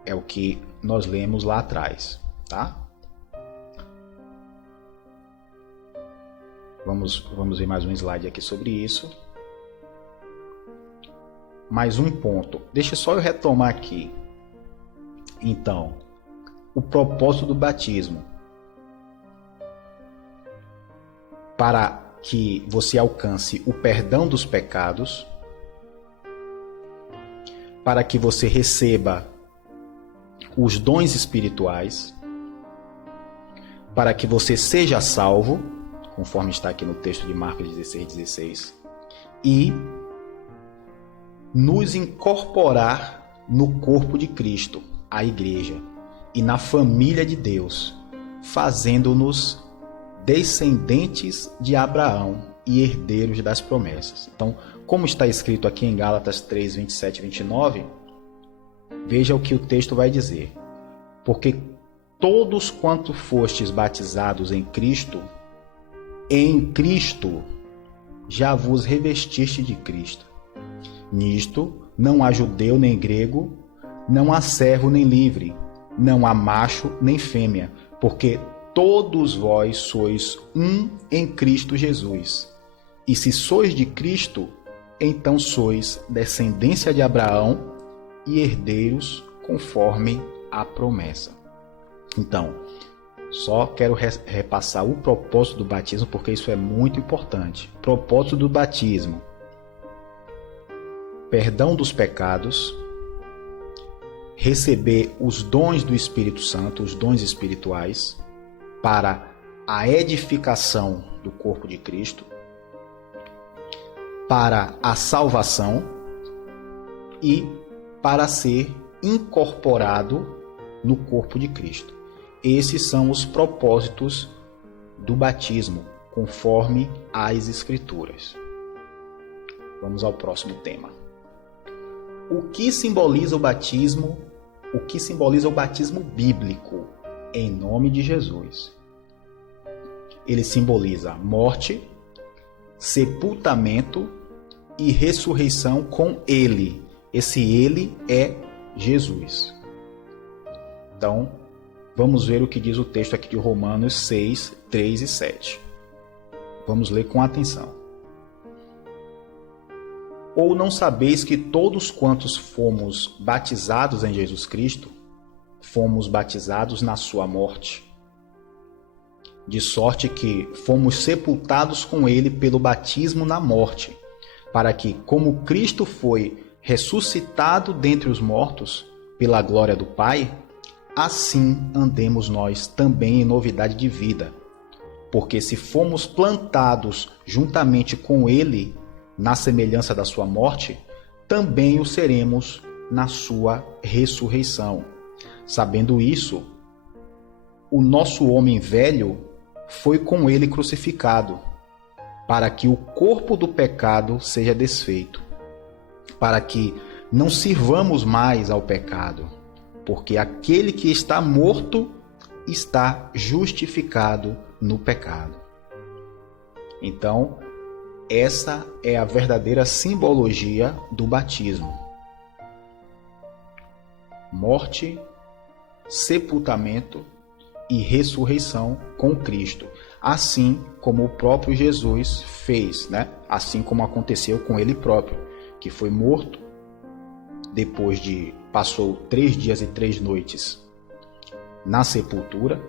É o que nós lemos lá atrás, tá? Vamos ver mais um slide aqui sobre isso. Mais um ponto. Deixa só eu retomar aqui. Então, o propósito do batismo. Para que você alcance o perdão dos pecados, para que você receba os dons espirituais, para que você seja salvo, conforme está aqui no texto de Marcos 16:16, e nos incorporar no corpo de Cristo, a igreja, e na família de Deus, fazendo-nos descendentes de Abraão e herdeiros das promessas. Então, como está escrito aqui em Gálatas 3:27 e 29, veja o que o texto vai dizer. Porque todos quanto fostes batizados em Cristo já vos revestiste de Cristo. Nisto não há judeu nem grego, não há servo nem livre, não há macho nem fêmea, porque todos vós sois um em Cristo Jesus. E se sois de Cristo, então sois descendência de Abraão e herdeiros conforme a promessa. Então, só quero repassar o propósito do batismo, porque isso é muito importante. Propósito do batismo: perdão dos pecados, receber os dons do Espírito Santo, os dons espirituais, para a edificação do corpo de Cristo, para a salvação e para ser incorporado no corpo de Cristo. Esses são os propósitos do batismo, conforme as Escrituras. Vamos ao próximo tema. O que simboliza o batismo? O que simboliza o batismo bíblico em nome de Jesus? Ele simboliza morte, sepultamento e ressurreição com Ele, Esse ele é Jesus. Então, vamos ver o que diz o texto aqui de Romanos 6, 3 e 7. Vamos ler com atenção. Ou não sabeis que todos quantos fomos batizados em Jesus Cristo, fomos batizados na sua morte? De sorte que fomos sepultados com ele pelo batismo na morte, para que, como Cristo foi ressuscitado dentre os mortos, pela glória do Pai, assim andemos nós também em novidade de vida. Porque se fomos plantados juntamente com ele na semelhança da sua morte, também o seremos na sua ressurreição. Sabendo isso, o nosso homem velho foi com ele crucificado, para que o corpo do pecado seja desfeito, para que não sirvamos mais ao pecado, porque aquele que está morto está justificado no pecado. Então, essa é a verdadeira simbologia do batismo. Morte, sepultamento e ressurreição com Cristo, assim como o próprio Jesus fez, né? Assim como aconteceu com ele próprio, que foi morto, depois de passou 3 dias e 3 noites na sepultura,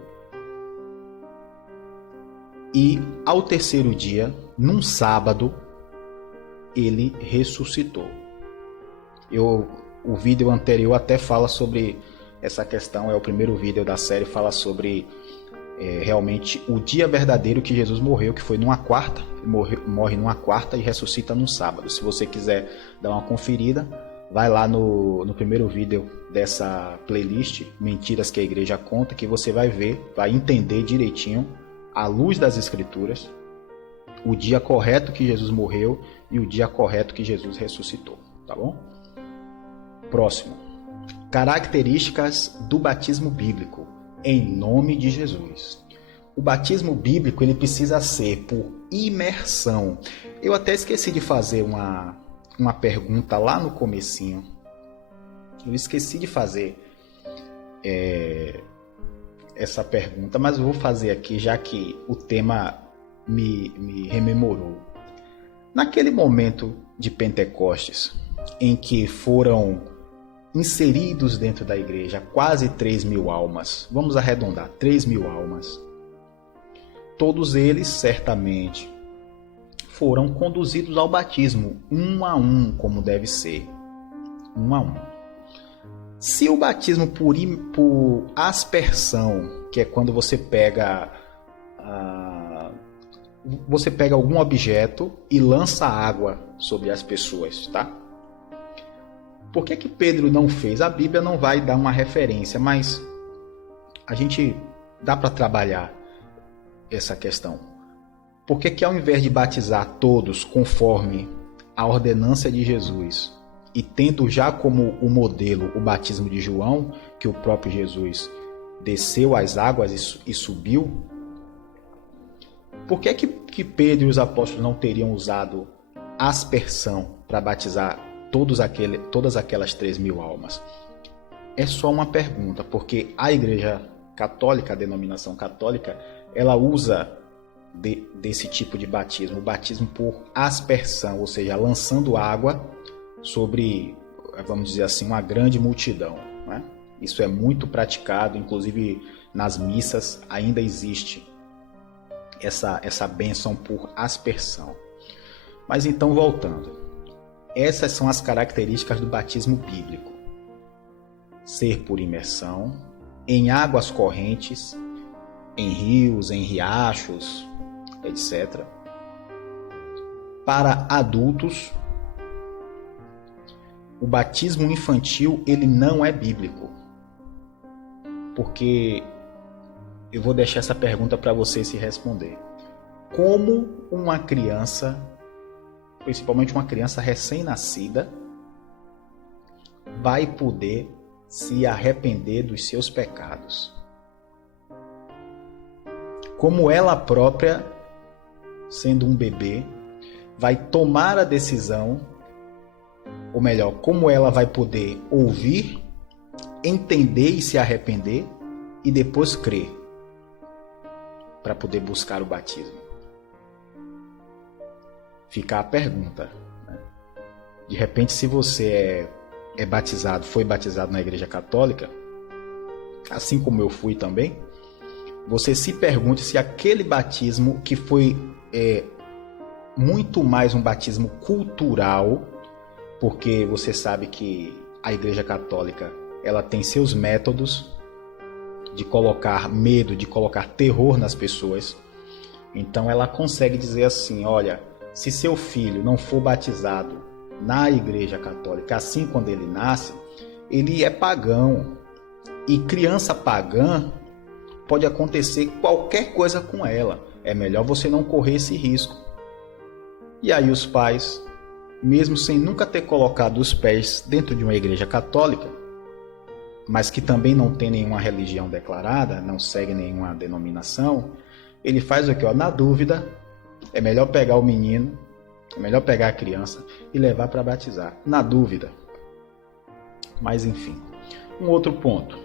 e ao terceiro dia, num sábado, ele ressuscitou. O vídeo anterior até fala sobre essa questão, é o primeiro vídeo da série, fala sobre realmente o dia verdadeiro que Jesus morreu, que foi numa quarta, morre numa quarta e ressuscita num sábado. Se você quiser dar uma conferida, vai lá no primeiro vídeo dessa playlist, Mentiras que a Igreja Conta, que você vai ver, vai entender direitinho, à luz das Escrituras, o dia correto que Jesus morreu e o dia correto que Jesus ressuscitou, tá bom? Próximo. Características do batismo bíblico, em nome de Jesus. O batismo bíblico ele precisa ser por imersão. Eu até esqueci de fazer uma pergunta lá no comecinho. Eu esqueci de fazer essa pergunta, mas eu vou fazer aqui, já que o tema me rememorou. Naquele momento de Pentecostes, em que foram inseridos dentro da igreja quase 3.000 almas, vamos arredondar, 3.000 almas, todos eles certamente foram conduzidos ao batismo, um a um, como deve ser, um a um. Se o batismo por aspersão, que é quando você pega algum objeto e lança água sobre as pessoas, tá? Por que Pedro não fez? A Bíblia não vai dar uma referência, mas a gente dá para trabalhar essa questão. Por que ao invés de batizar todos conforme a ordenança de Jesus, e tendo já como o modelo o batismo de João, que o próprio Jesus desceu às águas e subiu, por que Pedro e os apóstolos não teriam usado aspersão para batizar todas aquelas 3.000 almas? É só uma pergunta, porque a Igreja Católica, a denominação católica, ela usa desse tipo de batismo, o batismo por aspersão, ou seja, lançando água sobre, vamos dizer assim, uma grande multidão, né? Isso é muito praticado, inclusive nas missas ainda existe essa bênção por aspersão. Mas então, voltando, essas são as características do batismo bíblico: ser por imersão, em águas correntes, em rios, em riachos, etc. Para adultos, o batismo infantil ele não é bíblico. Porque eu vou deixar essa pergunta para você se responder. Como uma criança, principalmente uma criança recém-nascida, vai poder se arrepender dos seus pecados? Como ela própria, sendo um bebê, vai tomar a decisão ou melhor, como ela vai poder ouvir, entender e se arrepender e depois crer para poder buscar o batismo? Fica a pergunta, né? De repente, se você é batizado, foi batizado na Igreja Católica, assim como eu fui também, você se pergunte se aquele batismo que foi muito mais um batismo cultural, porque você sabe que a Igreja Católica ela tem seus métodos de colocar medo, de colocar terror nas pessoas. Então ela consegue dizer assim, olha, se seu filho não for batizado na Igreja Católica assim quando ele nasce, ele é pagão. E criança pagã pode acontecer qualquer coisa com ela. É melhor você não correr esse risco. E aí os pais, mesmo sem nunca ter colocado os pés dentro de uma igreja católica, mas que também não tem nenhuma religião declarada, não segue nenhuma denominação, ele faz o quê? Na dúvida, é melhor pegar o menino, é melhor pegar a criança e levar para batizar. Na dúvida. Mas enfim, um outro ponto.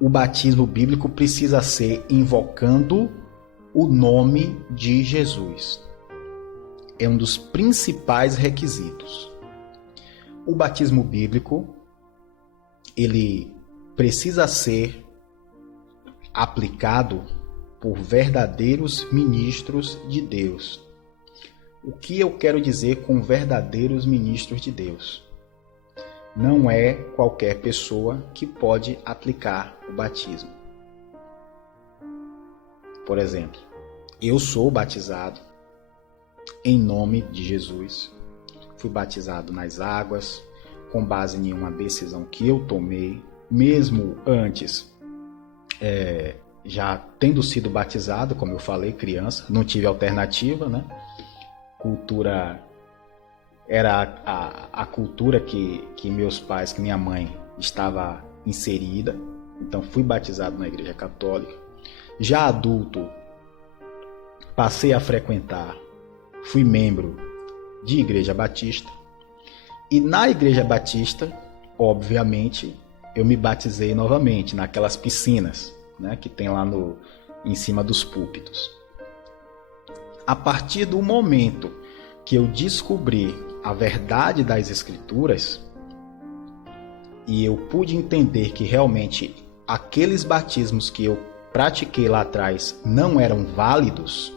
O batismo bíblico precisa ser invocando o nome de Jesus. É um dos principais requisitos. O batismo bíblico, ele precisa ser aplicado por verdadeiros ministros de Deus. O que eu quero dizer com verdadeiros ministros de Deus? Não é qualquer pessoa que pode aplicar o batismo. Por exemplo, eu sou batizado em nome de Jesus. Fui batizado nas águas, com base em uma decisão que eu tomei, mesmo antes, já tendo sido batizado, como eu falei, criança, não tive alternativa, né? Cultura era a cultura que meus pais, que minha mãe estava inserida, então fui batizado na Igreja Católica. Já adulto, passei a frequentar, fui membro de Igreja Batista, e na Igreja Batista, obviamente, eu me batizei novamente naquelas piscinas, né, que tem lá em cima dos púlpitos. A partir do momento que eu descobri a verdade das Escrituras e eu pude entender que realmente aqueles batismos que eu pratiquei lá atrás não eram válidos,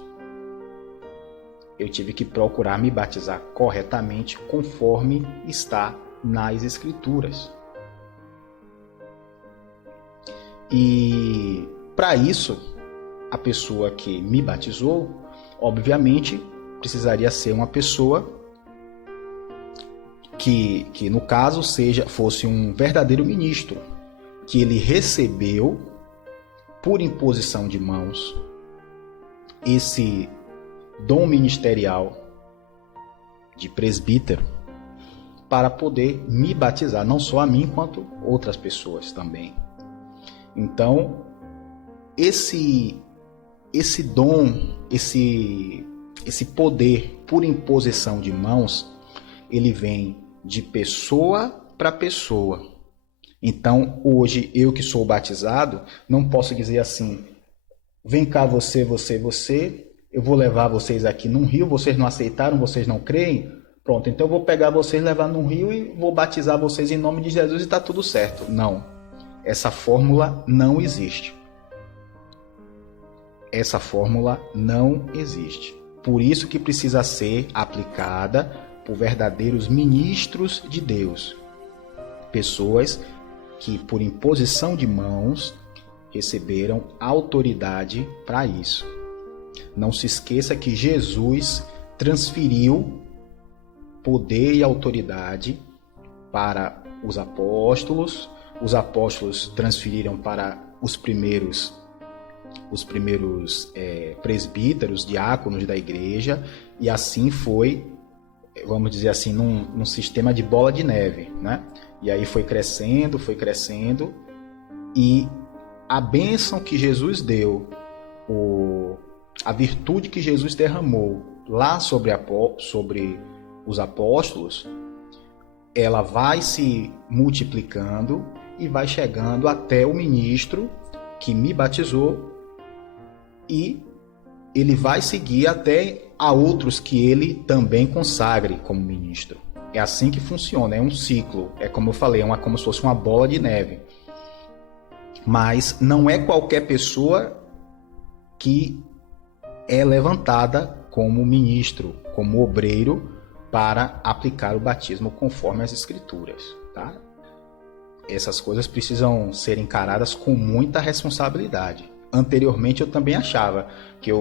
eu tive que procurar me batizar corretamente conforme está nas Escrituras. E para isso, a pessoa que me batizou, obviamente, precisaria ser uma pessoa que no caso fosse um verdadeiro ministro, que ele recebeu por imposição de mãos esse dom ministerial de presbítero para poder me batizar, não só a mim, quanto outras pessoas também. Então, esse dom, esse poder por imposição de mãos, ele vem de pessoa para pessoa. Então, hoje, eu que sou batizado, não posso dizer assim, vem cá você, eu vou levar vocês aqui num rio, vocês não aceitaram, vocês não creem? Pronto, então eu vou pegar vocês, levar num rio e vou batizar vocês em nome de Jesus e está tudo certo. Não, essa fórmula não existe. Essa fórmula não existe. Por isso que precisa ser aplicada por verdadeiros ministros de Deus. Pessoas que, por imposição de mãos, receberam autoridade para isso. Não se esqueça que Jesus transferiu poder e autoridade para os apóstolos transferiram para os primeiros presbíteros, diáconos da igreja, e assim foi, vamos dizer assim, num sistema de bola de neve, né? E aí foi crescendo, e a bênção que Jesus deu, a virtude que Jesus derramou lá sobre os apóstolos, ela vai se multiplicando e vai chegando até o ministro que me batizou, e ele vai seguir até a outros que ele também consagre como ministro. É assim que funciona, é um ciclo, é como eu falei, como se fosse uma bola de neve. Mas não é qualquer pessoa que é levantada como ministro, como obreiro, para aplicar o batismo conforme as Escrituras, tá? Essas coisas precisam ser encaradas com muita responsabilidade. Anteriormente eu também achava que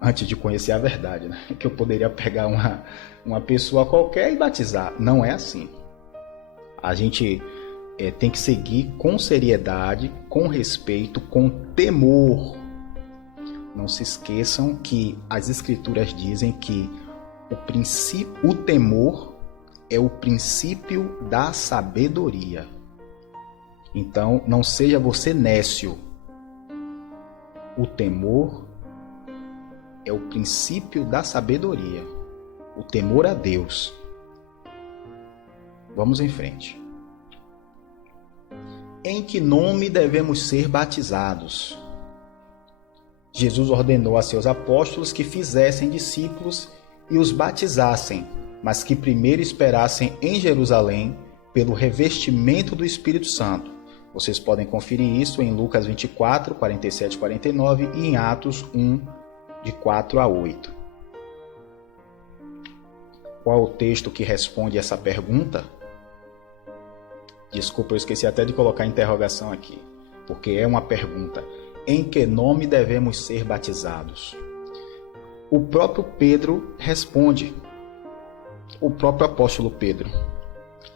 antes de conhecer a verdade, né, que eu poderia pegar uma pessoa qualquer e batizar. Não é assim. A gente tem que seguir com seriedade, com respeito, com temor. Não se esqueçam que as Escrituras dizem que o temor é o princípio da sabedoria. Então, não seja você nécio. O temor é o princípio da sabedoria. O temor a Deus. Vamos em frente. Em que nome devemos ser batizados? Jesus ordenou a seus apóstolos que fizessem discípulos e os batizassem, mas que primeiro esperassem em Jerusalém pelo revestimento do Espírito Santo. Vocês podem conferir isso em Lucas 24, 47 e 49 e em Atos 1, de 4 a 8. Qual o texto que responde essa pergunta? Desculpa, eu esqueci até de colocar a interrogação aqui, porque é uma pergunta. Em que nome devemos ser batizados? O próprio Pedro responde. O próprio apóstolo Pedro.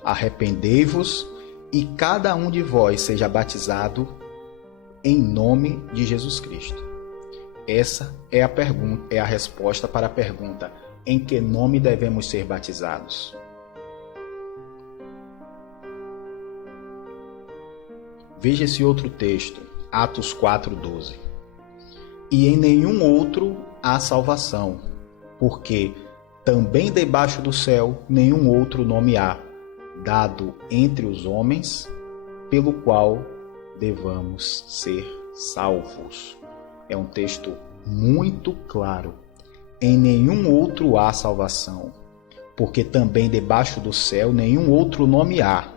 Arrependei-vos e cada um de vós seja batizado em nome de Jesus Cristo. Essa é a pergunta, é a resposta para a pergunta: em que nome devemos ser batizados? Veja esse outro texto, Atos 4:12. E em nenhum outro há salvação, porque também debaixo do céu nenhum outro nome há, dado entre os homens, pelo qual devamos ser salvos. É um texto muito claro. Em nenhum outro há salvação, porque também debaixo do céu nenhum outro nome há,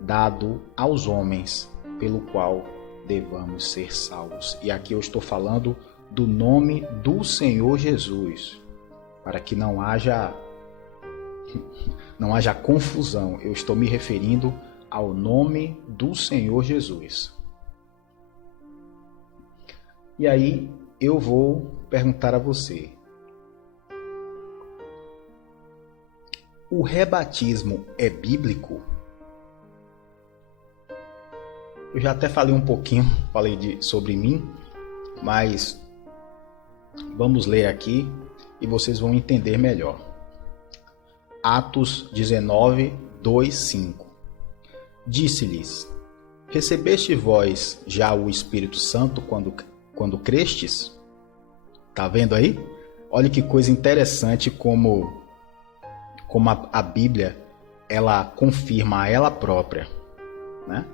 dado aos homens, pelo qual devamos ser salvos. E aqui eu estou falando do nome do Senhor Jesus, para que não haja confusão. Eu estou me referindo ao nome do Senhor Jesus. E aí eu vou perguntar a você: o rebatismo é bíblico? Eu já até falei um pouquinho, sobre mim, mas vamos ler aqui e vocês vão entender melhor. Atos 19, 2, 5. Disse-lhes: recebeste vós já o Espírito Santo quando crestes? Tá vendo aí? Olha que coisa interessante como a Bíblia ela confirma a ela própria, né?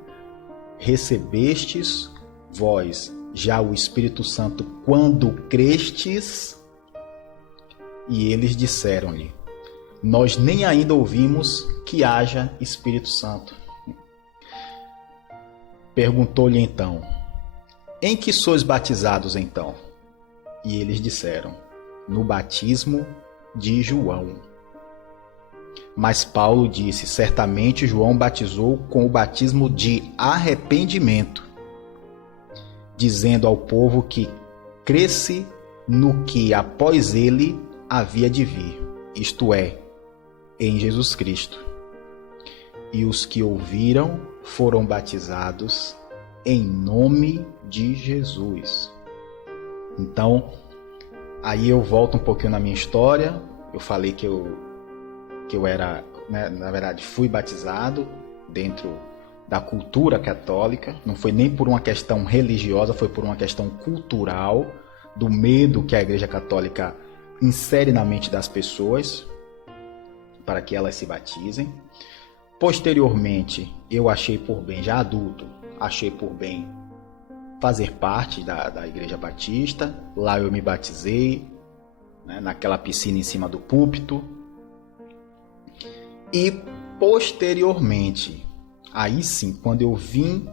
Recebestes vós já o Espírito Santo quando crestes? E eles disseram-lhe: nós nem ainda ouvimos que haja Espírito Santo. Perguntou-lhe então: em que sois batizados então? E eles disseram: no batismo de João. Mas Paulo disse: certamente João batizou com o batismo de arrependimento, dizendo ao povo que cresce no que após ele havia de vir, isto é, em Jesus Cristo. E os que ouviram foram batizados em nome de Jesus. Então, aí eu volto um pouquinho na minha história. Eu falei que eu era, né, na verdade, fui batizado dentro da cultura católica. Não foi nem por uma questão religiosa, foi por uma questão cultural, do medo que a Igreja Católica insere na mente das pessoas para que elas se batizem. Posteriormente, eu achei por bem, já adulto, achei por bem fazer parte da Igreja Batista. Lá eu me batizei, né, naquela piscina em cima do púlpito. E posteriormente, aí sim, quando eu vim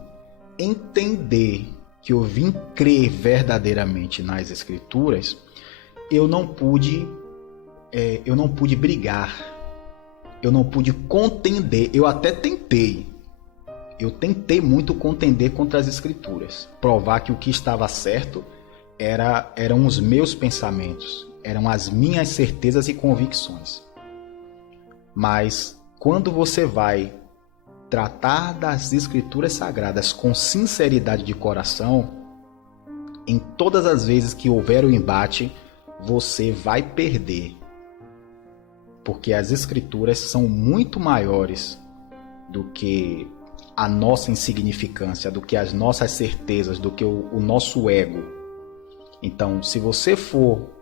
entender, que eu vim crer verdadeiramente nas Escrituras, eu não pude brigar, eu não pude contender. Eu até tentei, eu tentei muito contender contra as Escrituras, provar que o que estava certo eram os meus pensamentos, eram as minhas certezas e convicções. Mas quando você vai tratar das Escrituras Sagradas com sinceridade de coração, em todas as vezes que houver o embate, você vai perder. Porque as Escrituras são muito maiores do que a nossa insignificância, do que as nossas certezas, do que o nosso ego. Então, se você for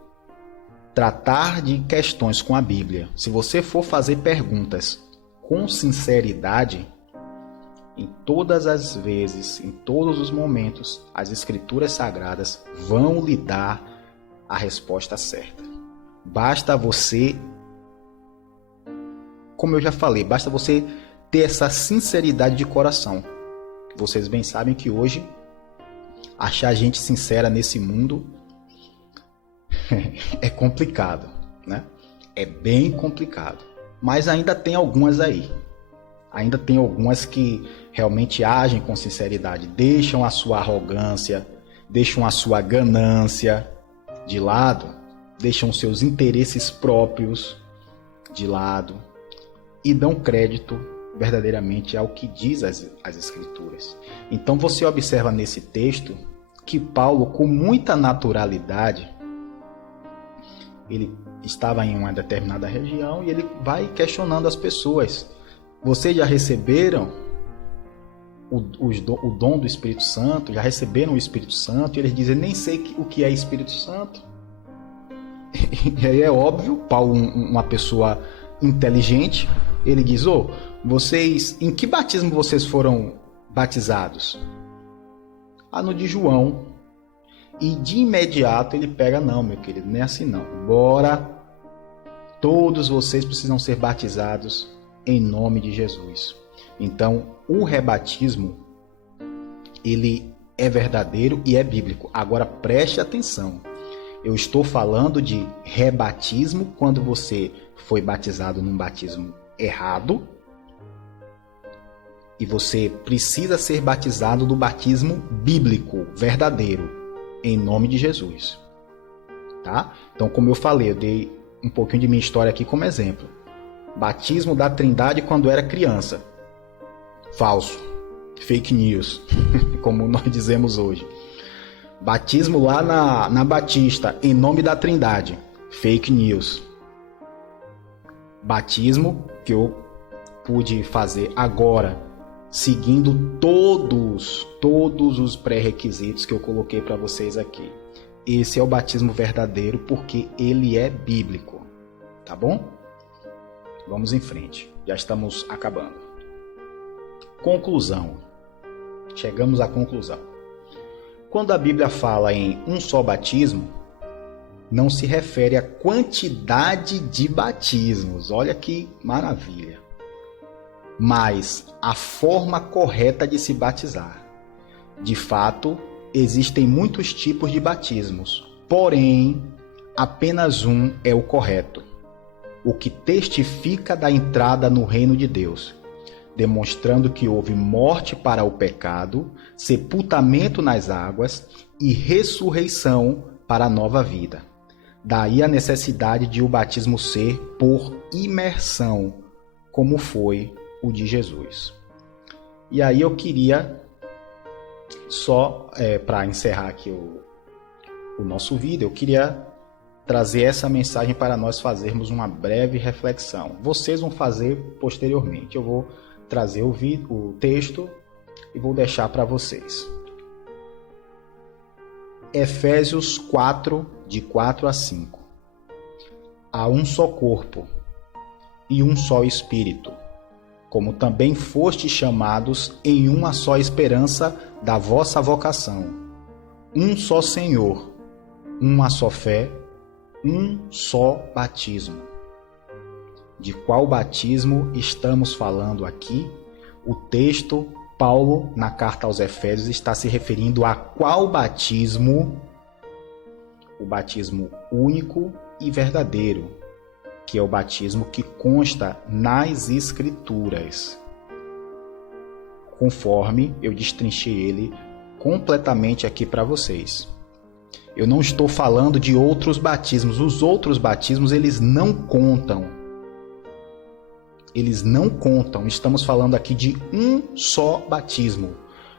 tratar de questões com a Bíblia, se você for fazer perguntas com sinceridade, em todas as vezes, em todos os momentos, as Escrituras Sagradas vão lhe dar a resposta certa. Basta você, como eu já falei, basta você ter essa sinceridade de coração. Vocês bem sabem que hoje achar gente sincera nesse mundo é complicado, né? É bem complicado. Mas ainda tem algumas aí. Ainda tem algumas que realmente agem com sinceridade, deixam a sua arrogância, deixam a sua ganância de lado, deixam seus interesses próprios de lado e dão crédito verdadeiramente ao que diz as Escrituras. Então você observa nesse texto que Paulo, com muita naturalidade, ele estava em uma determinada região e ele vai questionando as pessoas. Vocês já receberam o dom do Espírito Santo? Já receberam o Espírito Santo? E eles dizem, nem sei o que é Espírito Santo. E aí é óbvio, Paulo, uma pessoa inteligente, ele diz, vocês, em que batismo vocês foram batizados? No de João. E de imediato ele pega, não, meu querido, não é assim não. Bora, todos vocês precisam ser batizados em nome de Jesus. Então, o rebatismo, ele é verdadeiro e é bíblico. Agora, preste atenção. Eu estou falando de rebatismo quando você foi batizado num batismo errado e você precisa ser batizado do batismo bíblico, verdadeiro, em nome de Jesus. Tá? Então, como eu falei, eu dei um pouquinho de minha história aqui como exemplo. Batismo da Trindade quando era criança. Falso. Fake news, como nós dizemos hoje. Batismo lá na Batista, em nome da Trindade. Fake news. Batismo que eu pude fazer agora, seguindo todos os pré-requisitos que eu coloquei para vocês aqui. Esse é o batismo verdadeiro porque ele é bíblico. Tá bom? Vamos em frente. Já estamos acabando. Conclusão. Chegamos à conclusão. Quando a Bíblia fala em um só batismo, não se refere à quantidade de batismos. Olha que maravilha. Mas a forma correta de se batizar. De fato, existem muitos tipos de batismos, porém, apenas um é o correto, o que testifica da entrada no reino de Deus, demonstrando que houve morte para o pecado, sepultamento nas águas e ressurreição para a nova vida. Daí a necessidade de o batismo ser por imersão, como foi o de Jesus. E aí eu queria, só para encerrar aqui o nosso vídeo, eu queria trazer essa mensagem para nós fazermos uma breve reflexão. Vocês vão fazer posteriormente. Eu vou trazer o texto e vou deixar para vocês. Efésios 4, de 4 a 5. Há um só corpo e um só Espírito, como também fostes chamados em uma só esperança da vossa vocação. Um só Senhor, uma só fé, um só batismo. De qual batismo estamos falando aqui? O texto, Paulo, na carta aos Efésios, está se referindo a qual batismo? O batismo único e verdadeiro, que é o batismo que consta nas Escrituras, conforme eu destrinchei ele completamente aqui para vocês. Eu não estou falando de outros batismos. Os outros batismos, eles não contam. Eles não contam. Estamos falando aqui de um só batismo,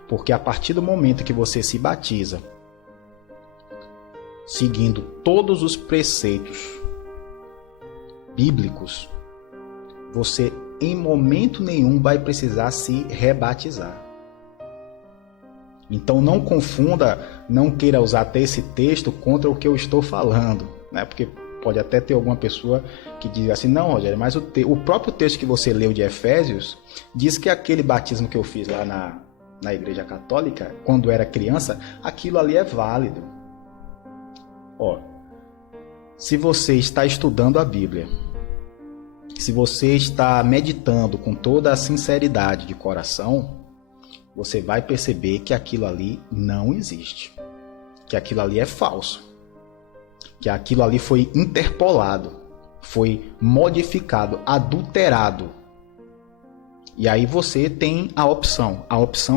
porque a partir do momento que você se batiza, seguindo todos os preceitos bíblicos, você em momento nenhum vai precisar se rebatizar. Então não confunda, não queira usar até esse texto contra o que eu estou falando, né? Porque pode até ter alguma pessoa que diz assim, não, Rogério, mas o próprio texto que você leu de Efésios diz que aquele batismo que eu fiz lá na Igreja Católica, quando era criança, aquilo ali é válido. Ó, se você está estudando a Bíblia, se você está meditando com toda a sinceridade de coração, você vai perceber que aquilo ali não existe, que aquilo ali é falso, que aquilo ali foi interpolado, foi modificado, adulterado. E aí você tem a opção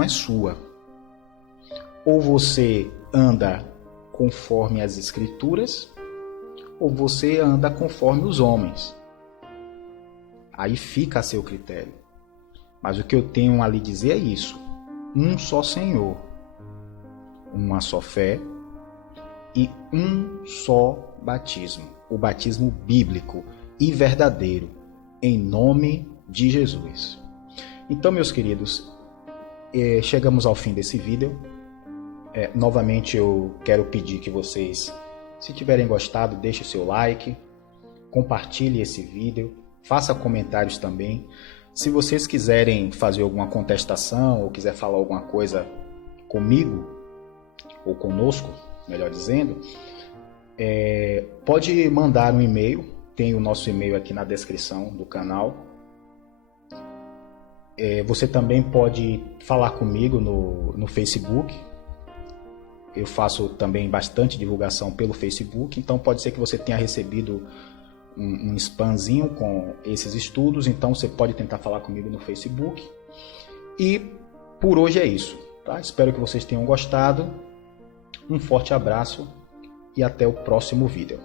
é sua. Ou você anda conforme as Escrituras, ou você anda conforme os homens. Aí fica a seu critério. Mas o que eu tenho a lhe dizer é isso. Um só Senhor, uma só fé e um só batismo. O batismo bíblico e verdadeiro, em nome de Jesus. Então, meus queridos, chegamos ao fim desse vídeo. Novamente eu quero pedir que vocês, se tiverem gostado, deixem o seu like, compartilhe esse vídeo, faça comentários também. Se vocês quiserem fazer alguma contestação ou quiser falar alguma coisa comigo, ou conosco, melhor dizendo, pode mandar um e-mail, tem o nosso e-mail aqui na descrição do canal. Você também pode falar comigo no Facebook. Eu faço também bastante divulgação pelo Facebook, então pode ser que você tenha recebido um spamzinho com esses estudos, então você pode tentar falar comigo no Facebook. E por hoje é isso, tá? Espero que vocês tenham gostado. Um forte abraço e até o próximo vídeo.